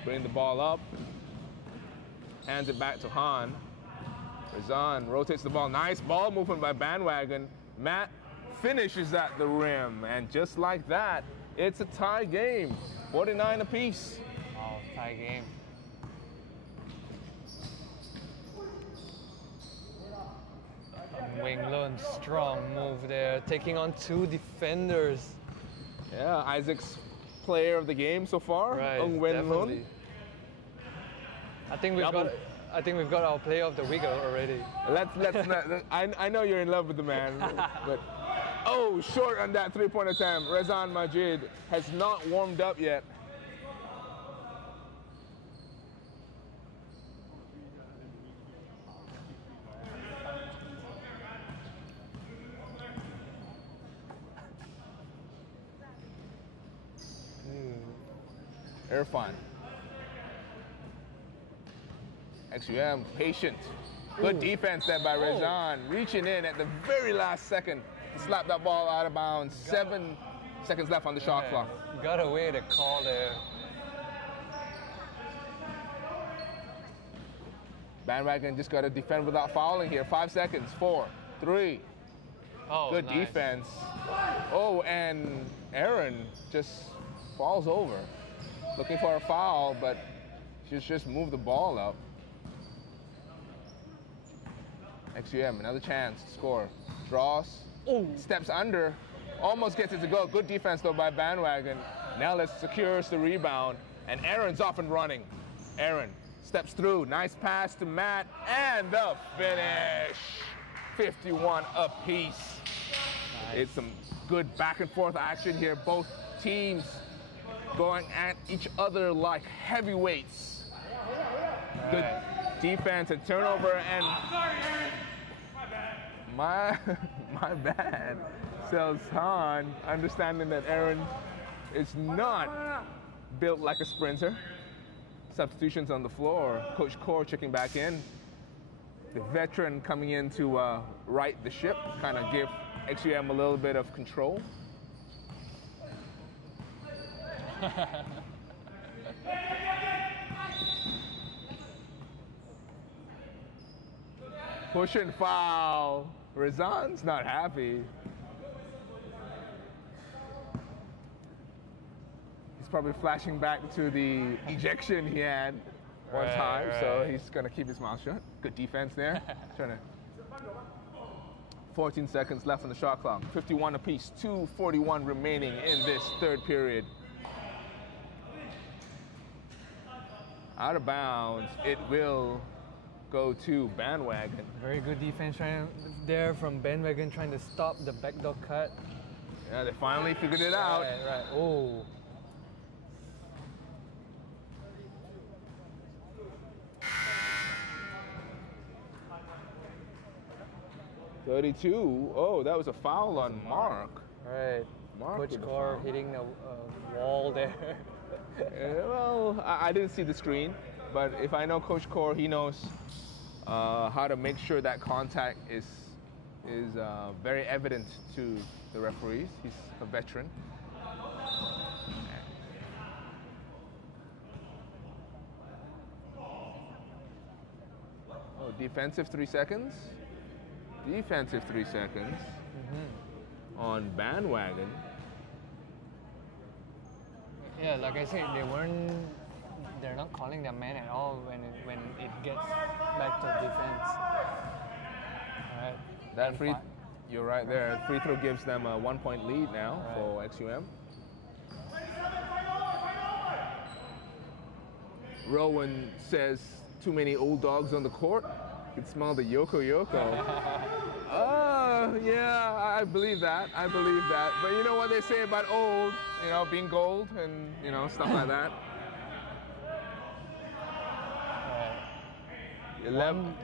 bring the ball up, hands it back to Han. Razan rotates the ball. Nice ball movement by Bandwagon. Matt finishes at the rim, and just like that, it's a tie game. 49 apiece. Oh, tie game. Wing Lun, strong move there, taking on 2 defenders. Yeah, Isaac's player of the game so far. Right, definitely. I think we've got our player of the week already. Let's not. I know you're in love with the man, but oh, short on that 3-point attempt. Razan Majid has not warmed up yet. Irfan. ExUM, patient. Good defense there by Rezan, reaching in at the very last second to slap that ball out of bounds. 7 seconds left on the shot clock. Got away the call there. Bandwagon just got to defend without fouling here. 5 seconds. 4, 3. Oh, Good nice. defense. Oh, and Aaron just falls over. Looking for a foul, but she's just moved the ball up. ExUM, another chance to score. Draws, steps under, almost gets it to go. Good defense though by Bandwagon. Nellis secures the rebound, and Aaron's off and running. Aaron steps through, nice pass to Matt, and the finish. 51 apiece. Nice. It's some good back and forth action here. Both teams going at each other like heavyweights. Good defense and turnover, and my bad. Selsan, understanding that Aaron is not built like a sprinter. Substitutions on the floor. Coach Kaur checking back in. The veteran coming in to right the ship, kind of give ExUM a little bit of control. Push and foul. Rezan's not happy. He's probably flashing back to the ejection he had one time, so he's going to keep his mouth shut. Good defense there. 14 seconds left on the shot clock. 51 apiece, 2:41 remaining in this third period. Out of bounds, it will go to Bandwagon. Very good defense there from Bandwagon, trying to stop the backdoor cut. Yeah, they finally figured it out. Right. Oh. .32. Oh, that was a foul on Mark. Right. Mark Coach Kaur hitting the wall there. Well, I didn't see the screen, but if I know Coach Kaur, he knows how to make sure that contact is very evident to the referees. He's a veteran. Oh, defensive 3 seconds. Defensive 3 seconds on Bandwagon. Yeah, like I said, they're not calling the man at all when it gets back to defense. All right. That you're right there. Free throw gives them a 1-point lead now for ExUM. Rowan says too many old dogs on the court. You can smell the yoko. Yeah, I believe that. But you know what they say about old, being gold and, stuff like that. 1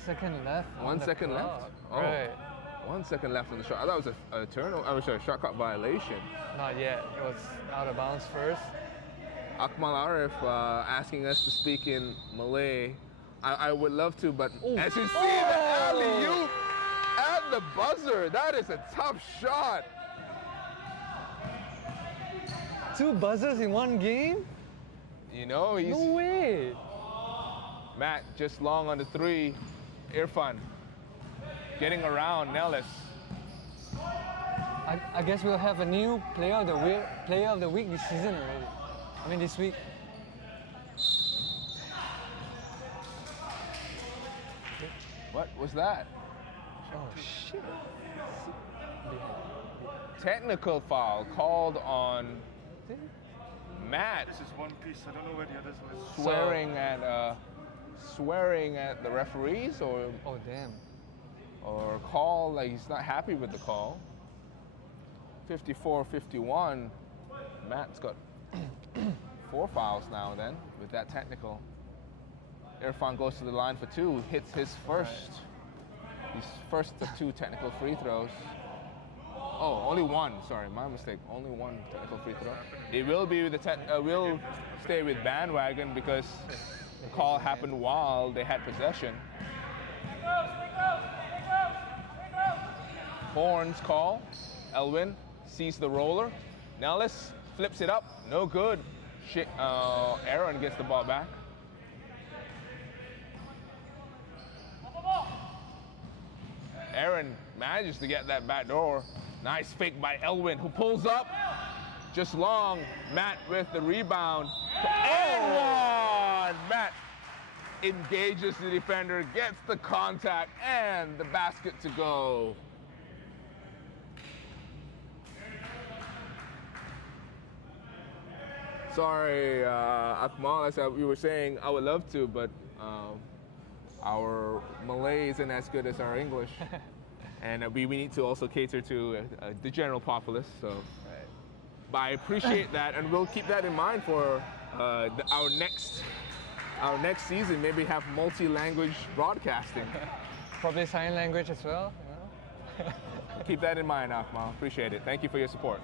second left. 1 second left. Oh, right. 1 second left on the shot. I thought it was a turnover. I was a shot clock violation. Not yet. It was out of bounds first. Akmal Arif asking us to speak in Malay. I would love to, but as you see, the alley-oop at the buzzer. That is a tough shot. 2 buzzers in one game? He's... No way. Matt just long on the 3. Irfan getting around Nellis. I guess we'll have a new player of the week this season already. I mean this week. What was that? Oh shit. Technical foul called on Matt. This is one piece. I don't know where the others were. Swearing at the referees, or call like he's not happy with the call. 54-51. Matt's got 4 fouls now then with that technical. Irfan goes to the line for 2, hits his first of 2 technical free throws. Oh, only one. Sorry, my mistake. Only one technical free throw. It will be with the will stay with Bandwagon because the call happened while they had possession. Horns call. Elwin sees the roller. Nellis flips it up. No good. Aaron gets the ball back. Aaron manages to get that back door. Nice fake by Elwin, who pulls up. Just long. Matt with the rebound. And one! Matt engages the defender, gets the contact, and the basket to go. Sorry, Akmal, as we were saying, I would love to, but our Malay isn't as good as our English. And we need to also cater to the general populace. So, right. But I appreciate that, and we'll keep that in mind for our next season. Maybe have multi-language broadcasting. Probably sign language as well. You know? Keep that in mind, Akmal. Appreciate it. Thank you for your support.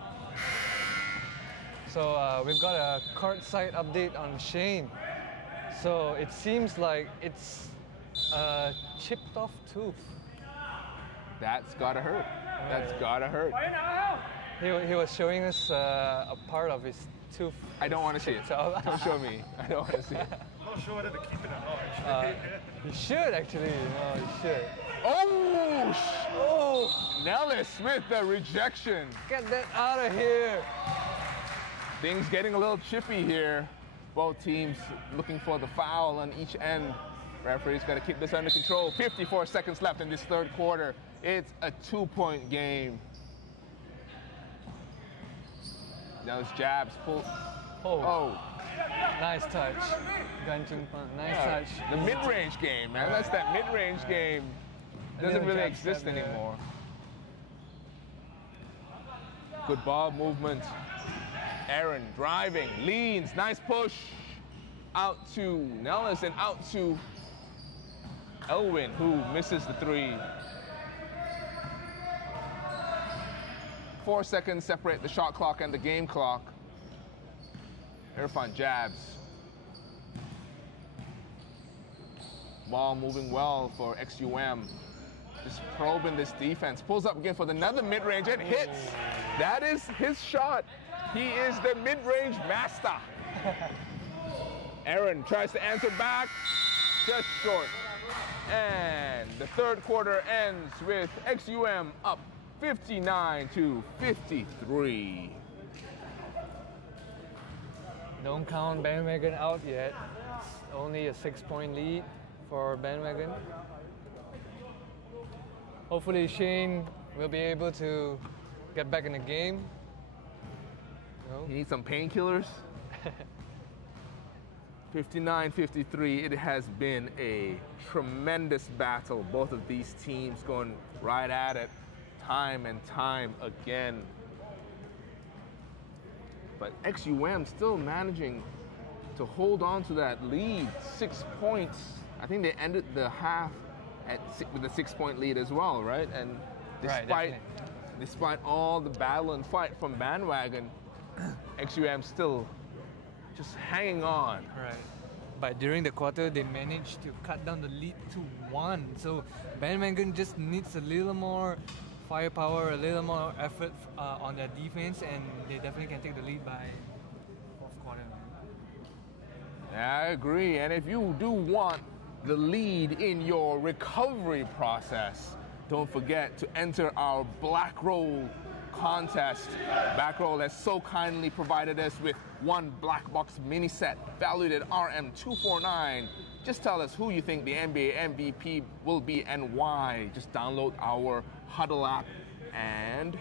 So we've got a courtside update on Shane. So it seems like it's a chipped off tooth. That's gotta hurt. That's gotta hurt. He was showing us a part of his tooth. I don't want to see it. Don't show me. I don't want to see it. I'm not sure whether to keep it or not, actually. He should actually, he should. Oh! Nellis with the rejection. Get that out of here. Things getting a little chippy here. Both teams looking for the foul on each end. Referee's got to keep this under control. 54 seconds left in this third quarter. It's a 2-point game. Those jabs pull. Oh. Nice touch. Nice touch. The mid-range game, man. That's that mid-range game. Doesn't really exist anymore. Good ball movement. Aaron driving, leans, nice push. Out to Nellis and out to Elwin, who misses the three. 4 seconds separate the shot clock and the game clock. Irfan jabs. Ball moving well for ExUM. Just probing this defense. Pulls up again for another mid-range and hits. That is his shot. He is the mid-range master. Aaron tries to answer back. Just short. And the third quarter ends with ExUM up 59-53. Don't count Bandwagon out yet. It's only a 6-point lead for Bandwagon. Hopefully Shane will be able to get back in the game. You need some painkillers? 59-53, it has been a tremendous battle. Both of these teams going right at it time and time again. But ExUM still managing to hold on to that lead, 6 points. I think they ended the half with a 6-point lead as well, right? And despite all the battle and fight from Bandwagon, ExUM still just hanging on. Right. But during the quarter, they managed to cut down the lead to 1. So Bandwagon just needs a little more firepower, a little more effort on their defense, and they definitely can take the lead by fourth quarter. Yeah, I agree. And if you do want the lead in your recovery process, don't forget to enter our Black Roll contest. Black Roll has so kindly provided us with one Black Box mini set valued at RM249. Just tell us who you think the NBA MVP will be and why. Just download our Huddle app and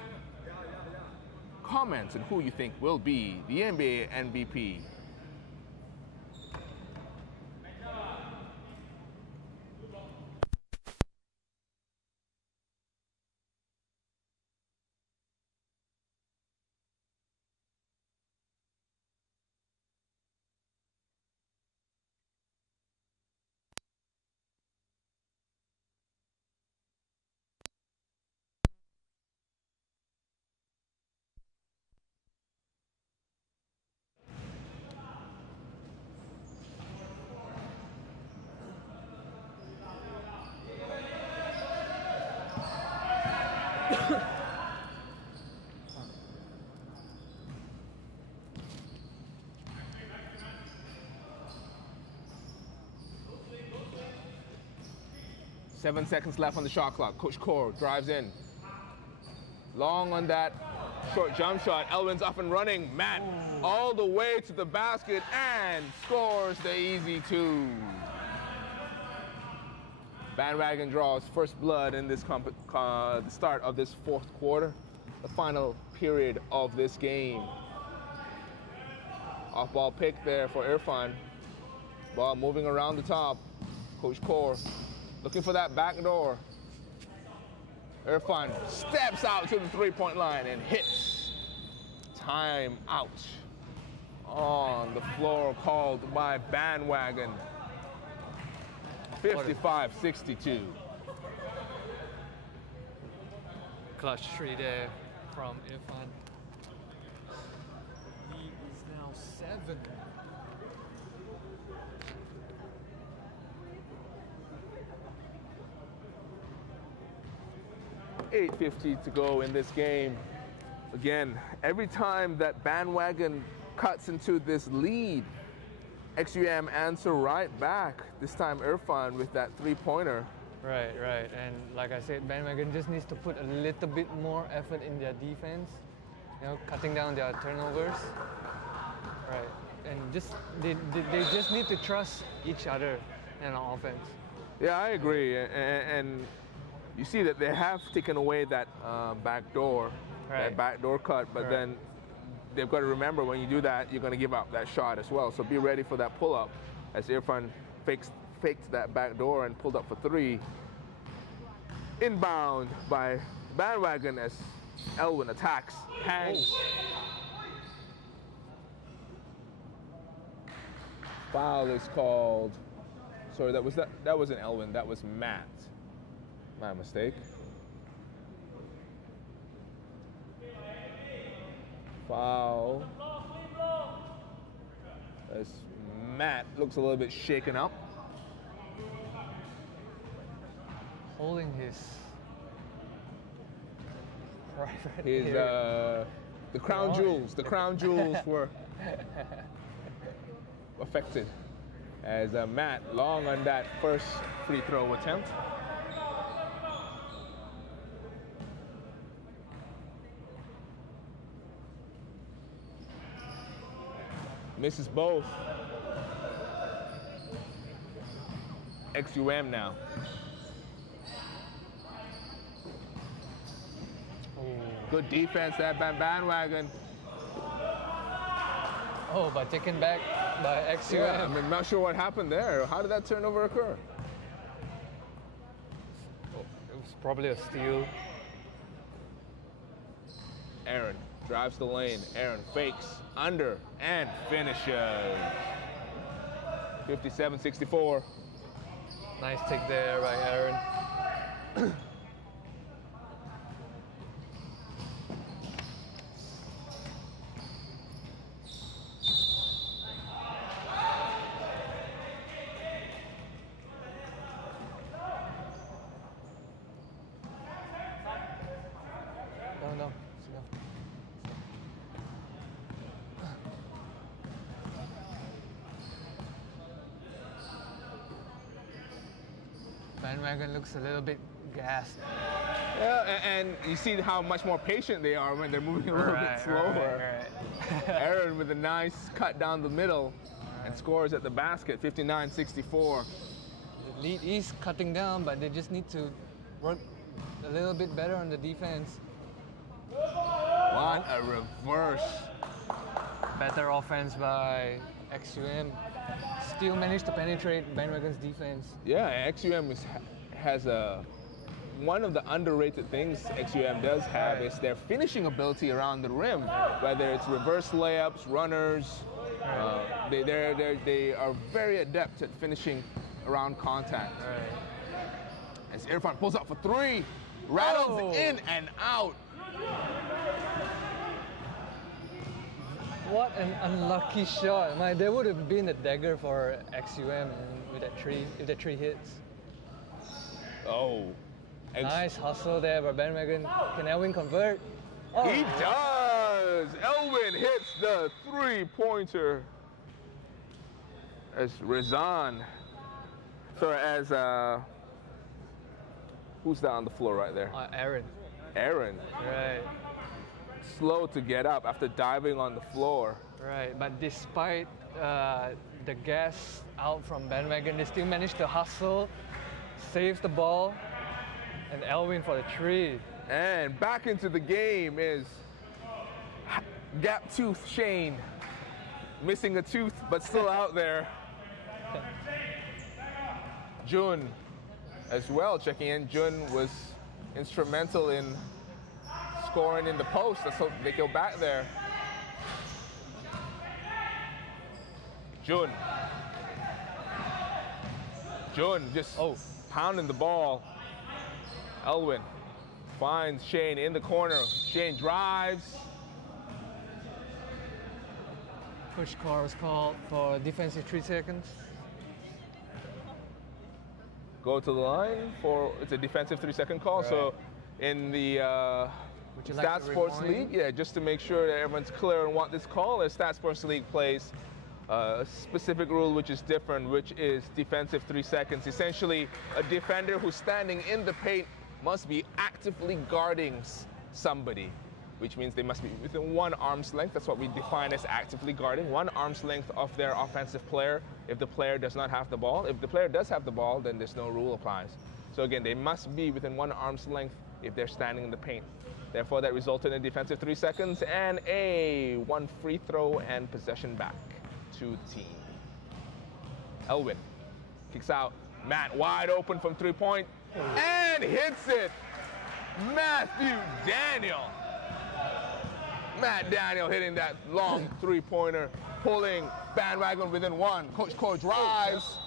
comment on who you think will be the NBA MVP. 7 seconds left on the shot clock. Coach Core drives in. Long on that short jump shot. Elwin's up and running. Matt all the way to the basket and scores the easy 2. Bandwagon draws first blood in this the start of this 4th quarter, the final period of this game. Off-ball pick there for Irfan. Ball moving around the top. Coach Core looking for that back door. Irfan steps out to the three-point line and hits. Time out on the floor called by Bandwagon. 55-62. Clutch 3 there from Irfan. He is now 7. .850 to go in this game. Again, every time that Bandwagon cuts into this lead, ExUM answer right back. This time Irfan with that three-pointer. Right. And like I said, Bandwagon just needs to put a little bit more effort in their defense. You know, cutting down their turnovers. Right. And just they just need to trust each other in our offense. Yeah, I agree. And you see that they have taken away that back door, that back door cut, but then they've got to remember when you do that, you're going to give up that shot as well. So be ready for that pull-up as Irfan faked that back door and pulled up for 3. Inbound by Bandwagon as Elwin attacks. Hangs. Foul is called. Sorry, that wasn't Elwin. That was Matt. My mistake. Foul. As Matt looks a little bit shaken up. Holding his the crown jewels. The crown jewels were affected. As Matt long on that first free throw attempt. Misses both. ExUM now. Good defense that Bandwagon. Oh, but taken back by ExUM. Yeah, I'm not sure what happened there. How did that turnover occur? Oh, it was probably a steal. Aaron drives the lane. Aaron fakes under and finishes. 57-64. Nice take there by Aaron. No. Bandwagon looks a little bit gassed. Yeah, and you see how much more patient they are when they're moving a little bit slower. Right. Aaron with a nice cut down the middle and scores at the basket, 59-64. The lead is cutting down, but they just need to work a little bit better on the defense. What a reverse. Better offense by ExUM. Still managed to penetrate Bandwagon's defense. Yeah, ExUM has one of the underrated things ExUM does have is their finishing ability around the rim, whether it's reverse layups, runners. They are very adept at finishing around contact. As Irfan pulls up for 3, rattles in and out. What an unlucky shot. There would have been a dagger for ExUM with that 3 if that 3 hits. Nice hustle there by Bandwagon. Can Elwin convert? He does! Elwin hits the 3-pointer. As Who's that on the floor right there? Aaron. Aaron. Right. Slow to get up after diving on the floor. Right, but despite the gas out from Bandwagon, they still managed to hustle, save the ball, and Elwin for the three. And back into the game is gap tooth Shane. Missing a tooth, but still out there. Jun as well checking in. Jun was instrumental in scoring in the post. Let's hope they go back there. Jun just pounding the ball. Elwin finds Shane in the corner. Shane drives. Coach Carr was called for defensive 3 seconds. Go to the line for, it's a defensive 3-second call. Right. So in the StatSports League, yeah, just to make sure that everyone's clear on what this call is, StatSports League plays a specific rule which is different, which is defensive 3 seconds. Essentially, a defender who's standing in the paint must be actively guarding somebody, which means they must be within 1 arm's length. That's what we define as actively guarding, 1 arm's length of their offensive player if the player does not have the ball. If the player does have the ball, then there's no rule applies. So again, they must be within 1 arm's length if they're standing in the paint. Therefore, that resulted in a defensive 3 seconds and a 1 free throw and possession back to the team. Elwin kicks out. Matt wide open from 3-point and hits it. Matthew Daniel. Matt Daniel hitting that long 3-pointer, pulling Bandwagon within 1. Coach Cole drives.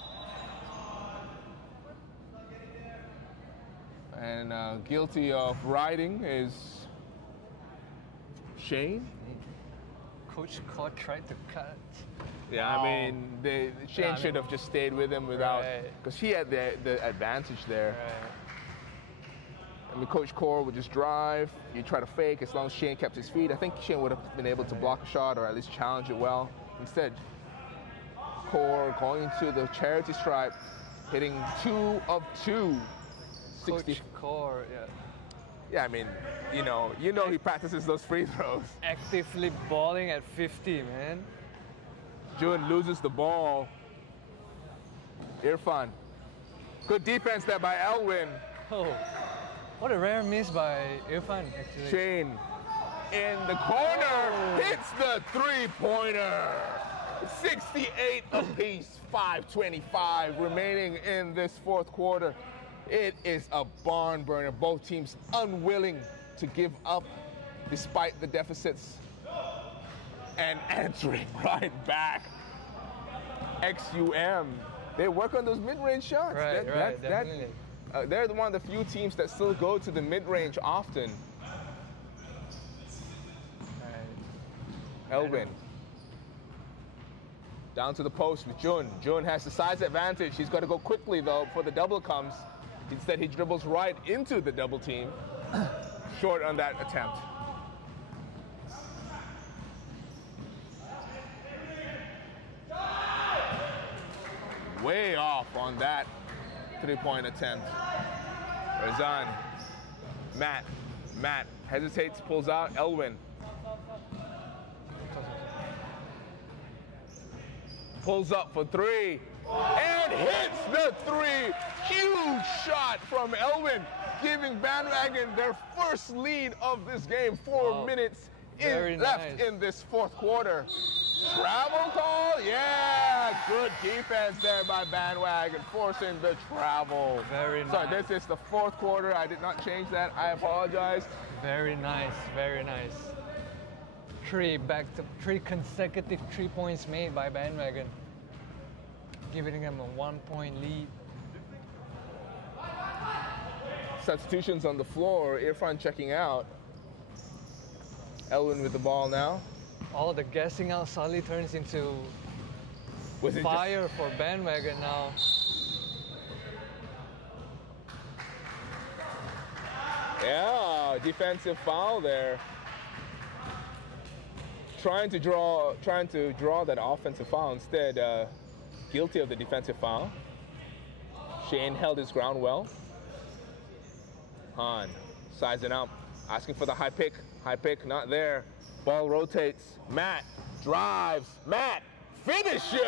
And guilty of riding is Shane. Coach Carr tried to cut. Yeah, I mean, Shane should have just stayed with him without, because he had the advantage there. Right. I mean, Coach Core would just drive. You try to fake as long as Shane kept his feet. I think Shane would have been able to block a shot or at least challenge it well. Instead, Core going to the charity stripe, hitting 2 of 2. 60. Coach Carr, yeah. Yeah, I mean, you know he practices those free throws. Actively balling at 50, man. Jun loses the ball. Irfan. Good defense there by Elwin. Oh, what a rare miss by Irfan, actually. Shane in the corner hits the 3-pointer. 68 apiece, 5:25 remaining in this 4th quarter. It is a barn burner. Both teams unwilling to give up despite the deficits. And answering right back. ExUM. They work on those mid-range shots. Right, definitely. They're one of the few teams that still go to the mid-range often. Right. Elwin. Down to the post with Jun. Jun has the size advantage. He's got to go quickly, though, before the double comes. Instead, he dribbles right into the double team. Short on that attempt. Way off on that 3-point attempt. Razan. Matt hesitates, pulls out. Elwin. Pulls up for 3 and hits the 3. Huge shot from Elwin, giving Bandwagon their first lead of this game. 4 minutes left in this 4th quarter. Travel call? Yeah, good defense there by Bandwagon, forcing the travel. Very nice. Sorry, this is the 4th quarter. I did not change that. I apologize. Very nice, very nice. 3 consecutive 3 points made by Bandwagon, giving them a 1-point lead. Substitutions on the floor. Irfan checking out. Elwin with the ball now. All the gassing out suddenly turns into fire for Bandwagon now. Yeah, defensive foul there. Trying to draw that offensive foul. Instead, guilty of the defensive foul. Shane held his ground well. Han sizing up, asking for the high pick. High pick, not there. Ball rotates. Matt drives. Matt finishes.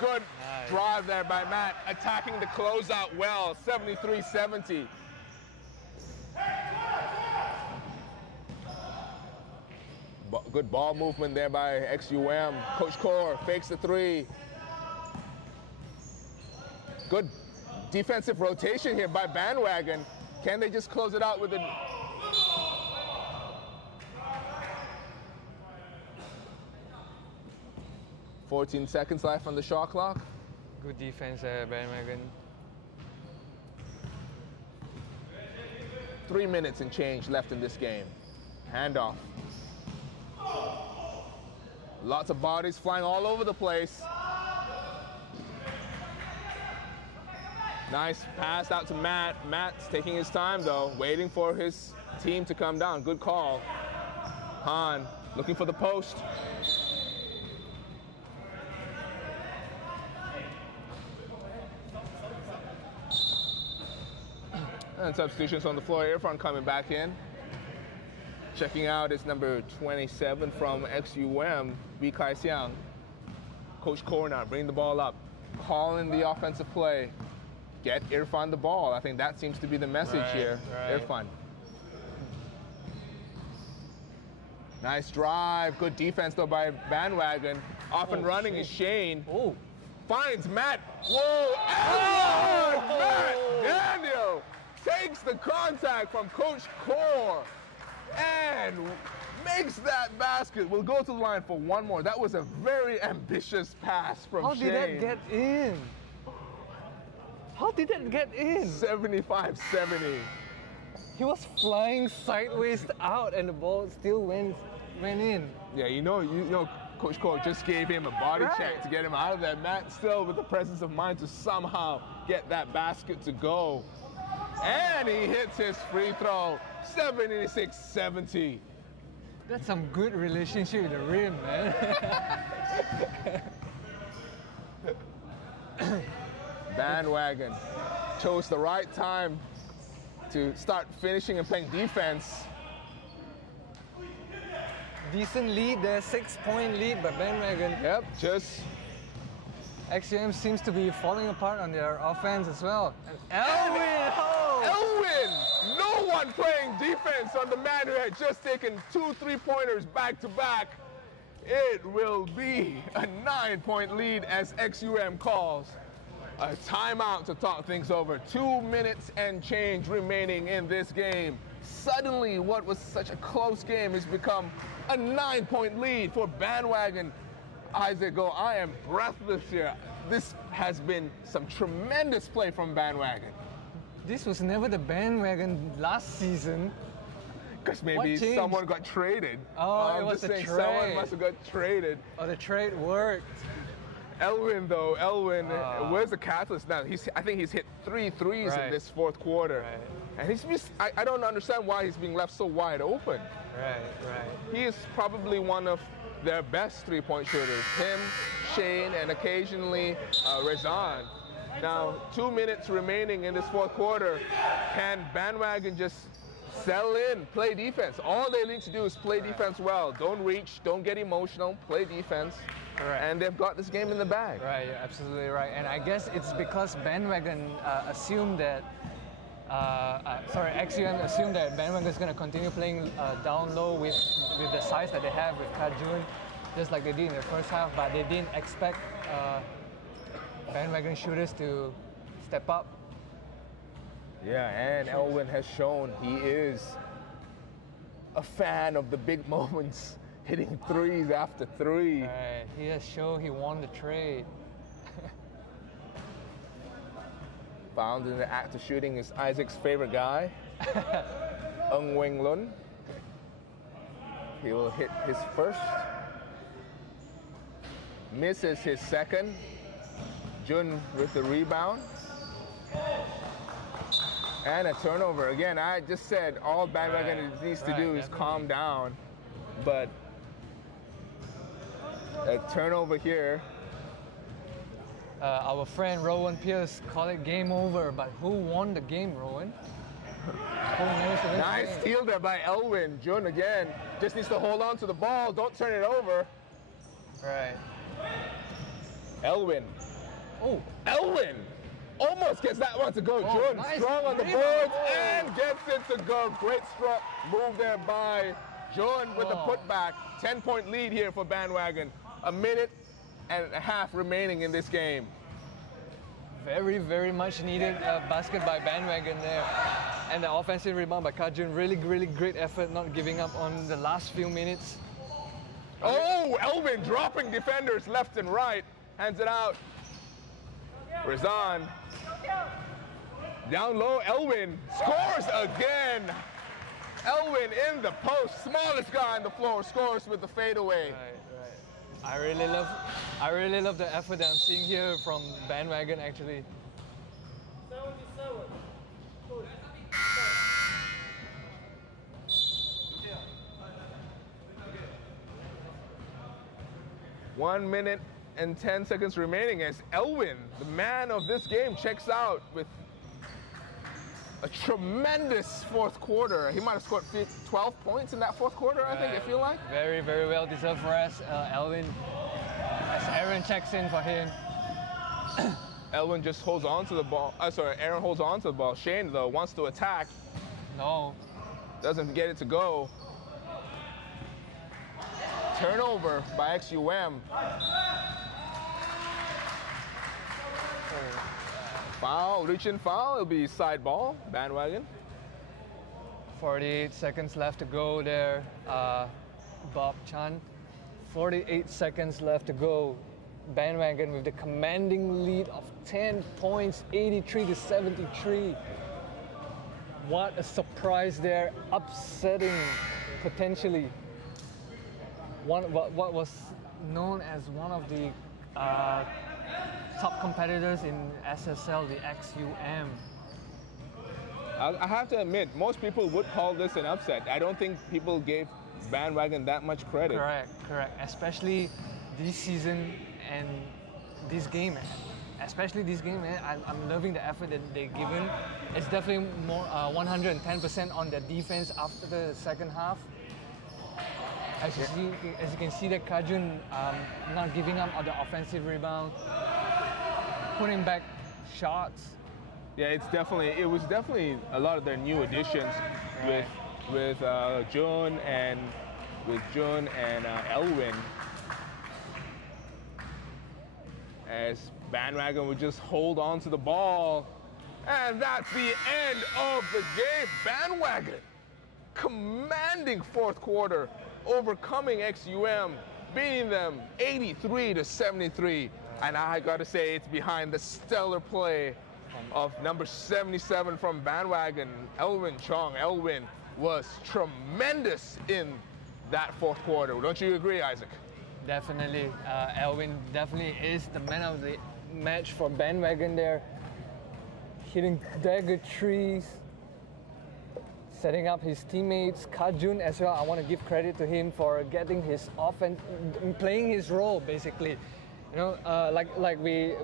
Good drive there by Matt, attacking the closeout well, 73-70. Good ball movement there by ExUM. Coach Core fakes the three. Good defensive rotation here by Bandwagon. Can they just close it out with a... ...14 seconds left on the shot clock. Good defense there, Bandwagon. 3 minutes and change left in this game. Handoff. Lots of bodies flying all over the place. Nice pass out to Matt. Matt's taking his time though, waiting for his team to come down. Good call. Han looking for the post. And substitutions on the floor. Irfan coming back in. Checking out is number 27 from ExUM, Wee Kai Siang. Coach Corner, bring the ball up. Calling the offensive play. Get Irfan the ball. I think that seems to be the message here. Right. Irfan. Nice drive. Good defense though by Bandwagon. Off and running is Shane. Finds Matt. Whoa! Matt Daniel takes the contact from Coach Core and makes that basket. We'll go to the line for one more. That was a very ambitious pass from Shane. How did that get in? How did that get in? 75-70. He was flying sideways out and the ball still went in. Yeah, you know, Coach Core just gave him a body check to get him out of there. Matt still with the presence of mind to somehow get that basket to go. And he hits his free throw, 76-70. That's some good relationship with the rim, man. Bandwagon chose the right time to start finishing and playing defense. Decent lead there, 6-point lead by Bandwagon. Yep, just... ExUM seems to be falling apart on their offense as well. And Elwin! Elwin! No one playing defense on the man who had just taken 2 3-pointers back to back. It will be a 9-point lead as ExUM calls a timeout to talk things over. 2 minutes and change remaining in this game. Suddenly, what was such a close game has become a 9-point lead for Bandwagon. Isaac Go, I am breathless here. This has been some tremendous play from Bandwagon. This was never the Bandwagon last season. Because maybe someone got traded. Oh, it was a trade. Someone must have got traded. Oh, the trade worked. Elwin, though, where's the catalyst now? I think he's hit 3 threes in this fourth quarter. And I don't understand why he's being left so wide open. He is probably one of their best 3-point shooters. Him, Shane, and occasionally Rezan. Now, 2 minutes remaining in this fourth quarter. Can Bandwagon just settle in, play defense? All they need to do is play defense well. Don't reach, don't get emotional, play defense. And they've got this game in the bag. Right, you're absolutely right. And I guess it's because Bandwagon assumed that ExUM assumed that Bandwagon is going to continue playing down low with the size that they have with Kajun, just like they did in the first half, but they didn't expect Bandwagon shooters to step up. Yeah, and Elwin has shown he is a fan of the big moments, hitting threes after three. Right. He has shown he won the trade. Found in the act of shooting is Isaac's favorite guy, Ng Weng Lun. He will hit his first. Misses his second. Jun with the rebound. And a turnover. Again, I just said all Bandwagon needs to do is calm down. But a turnover here. Our friend Rowan Pierce called it game over, but who won the game, Rowan? Nice steal there by Elwin. Jun again just needs to hold on to the ball. Don't turn it over. Right. Elwin. Oh. Elwin almost gets that one to go. Oh, Jun nice strong on the rebound. boards Oh. and gets it to go. Great struck move there by Jun with the putback. 10-point lead here for Bandwagon. A minute and a half remaining in this game. Very, very much needed basket by Bandwagon there. And the offensive rebound by Kajun. Really, really great effort, not giving up on the last few minutes. Oh, Elvin dropping defenders left and right. Hands it out. Rizan. Down low, Elwin scores again. Elwin in the post, smallest guy on the floor, scores with the fadeaway. Right. I really love the effort that I'm seeing here from Bandwagon actually. One minute and 10 seconds remaining as Elwin, the man of this game, checks out with a tremendous fourth quarter. He might have scored 12 points in that fourth quarter, I think, I feel like. Very, very well deserved for us, Elwin, as Aaron checks in for him. Elwin just holds on to the ball. Aaron holds on to the ball. Shane, though, wants to attack. No. Doesn't get it to go. Turnover by ExUM. Foul, reach-in foul. It'll be side ball, Bandwagon. 48 seconds left to go there, Bob Chan. 48 seconds left to go. Bandwagon with the commanding lead of 10 points, 83-73. What a surprise there, upsetting potentially what was known as one of the top competitors in SSL, the ExUM. I have to admit, most people would call this an upset. I don't think people gave Bandwagon that much credit. Correct. Especially this season and this game, man. Especially this game, man. I'm loving the effort that they've given. It's definitely more 110% on their defense after the second half. As you can see, that Kajun not giving up on the offensive rebound, putting back shots. Yeah, it was definitely a lot of their new additions with Jun and Elwin. As Bandwagon would just hold on to the ball, and that's the end of the game. Bandwagon commanding fourth quarter, overcoming ExUM, beating them 83-73. And I gotta say, it's behind the stellar play of number 77 from Bandwagon, Elwin Chong. Elwin was tremendous in that fourth quarter. Don't you agree, Isaac? Definitely. Elwin definitely is the man of the match for Bandwagon there. Hitting dagger trees, setting up his teammates. Kajun as well, I want to give credit to him for getting his offense, playing his role basically. You know, like we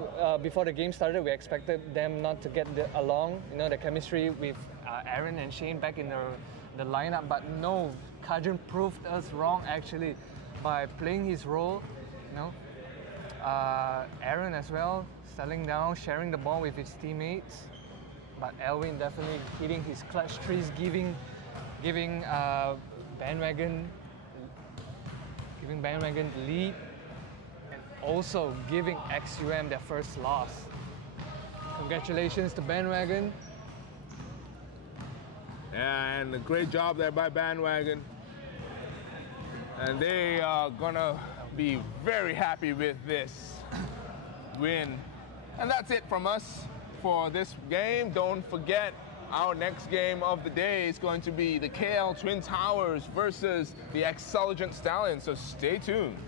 before the game started, we expected them not to get along. You know, the chemistry with Aaron and Shane back in the lineup, but no, Kajun proved us wrong actually by playing his role. You know, Aaron as well, settling down, sharing the ball with his teammates. But Elwin definitely hitting his clutch trees, giving Bandwagon the lead. Also giving ExUM their first loss. Congratulations to Bandwagon. Yeah, and a great job there by Bandwagon. And they are gonna be very happy with this win. And that's it from us for this game. Don't forget, our next game of the day is going to be the KL Twin Towers versus the Exulgent Stallions, so stay tuned.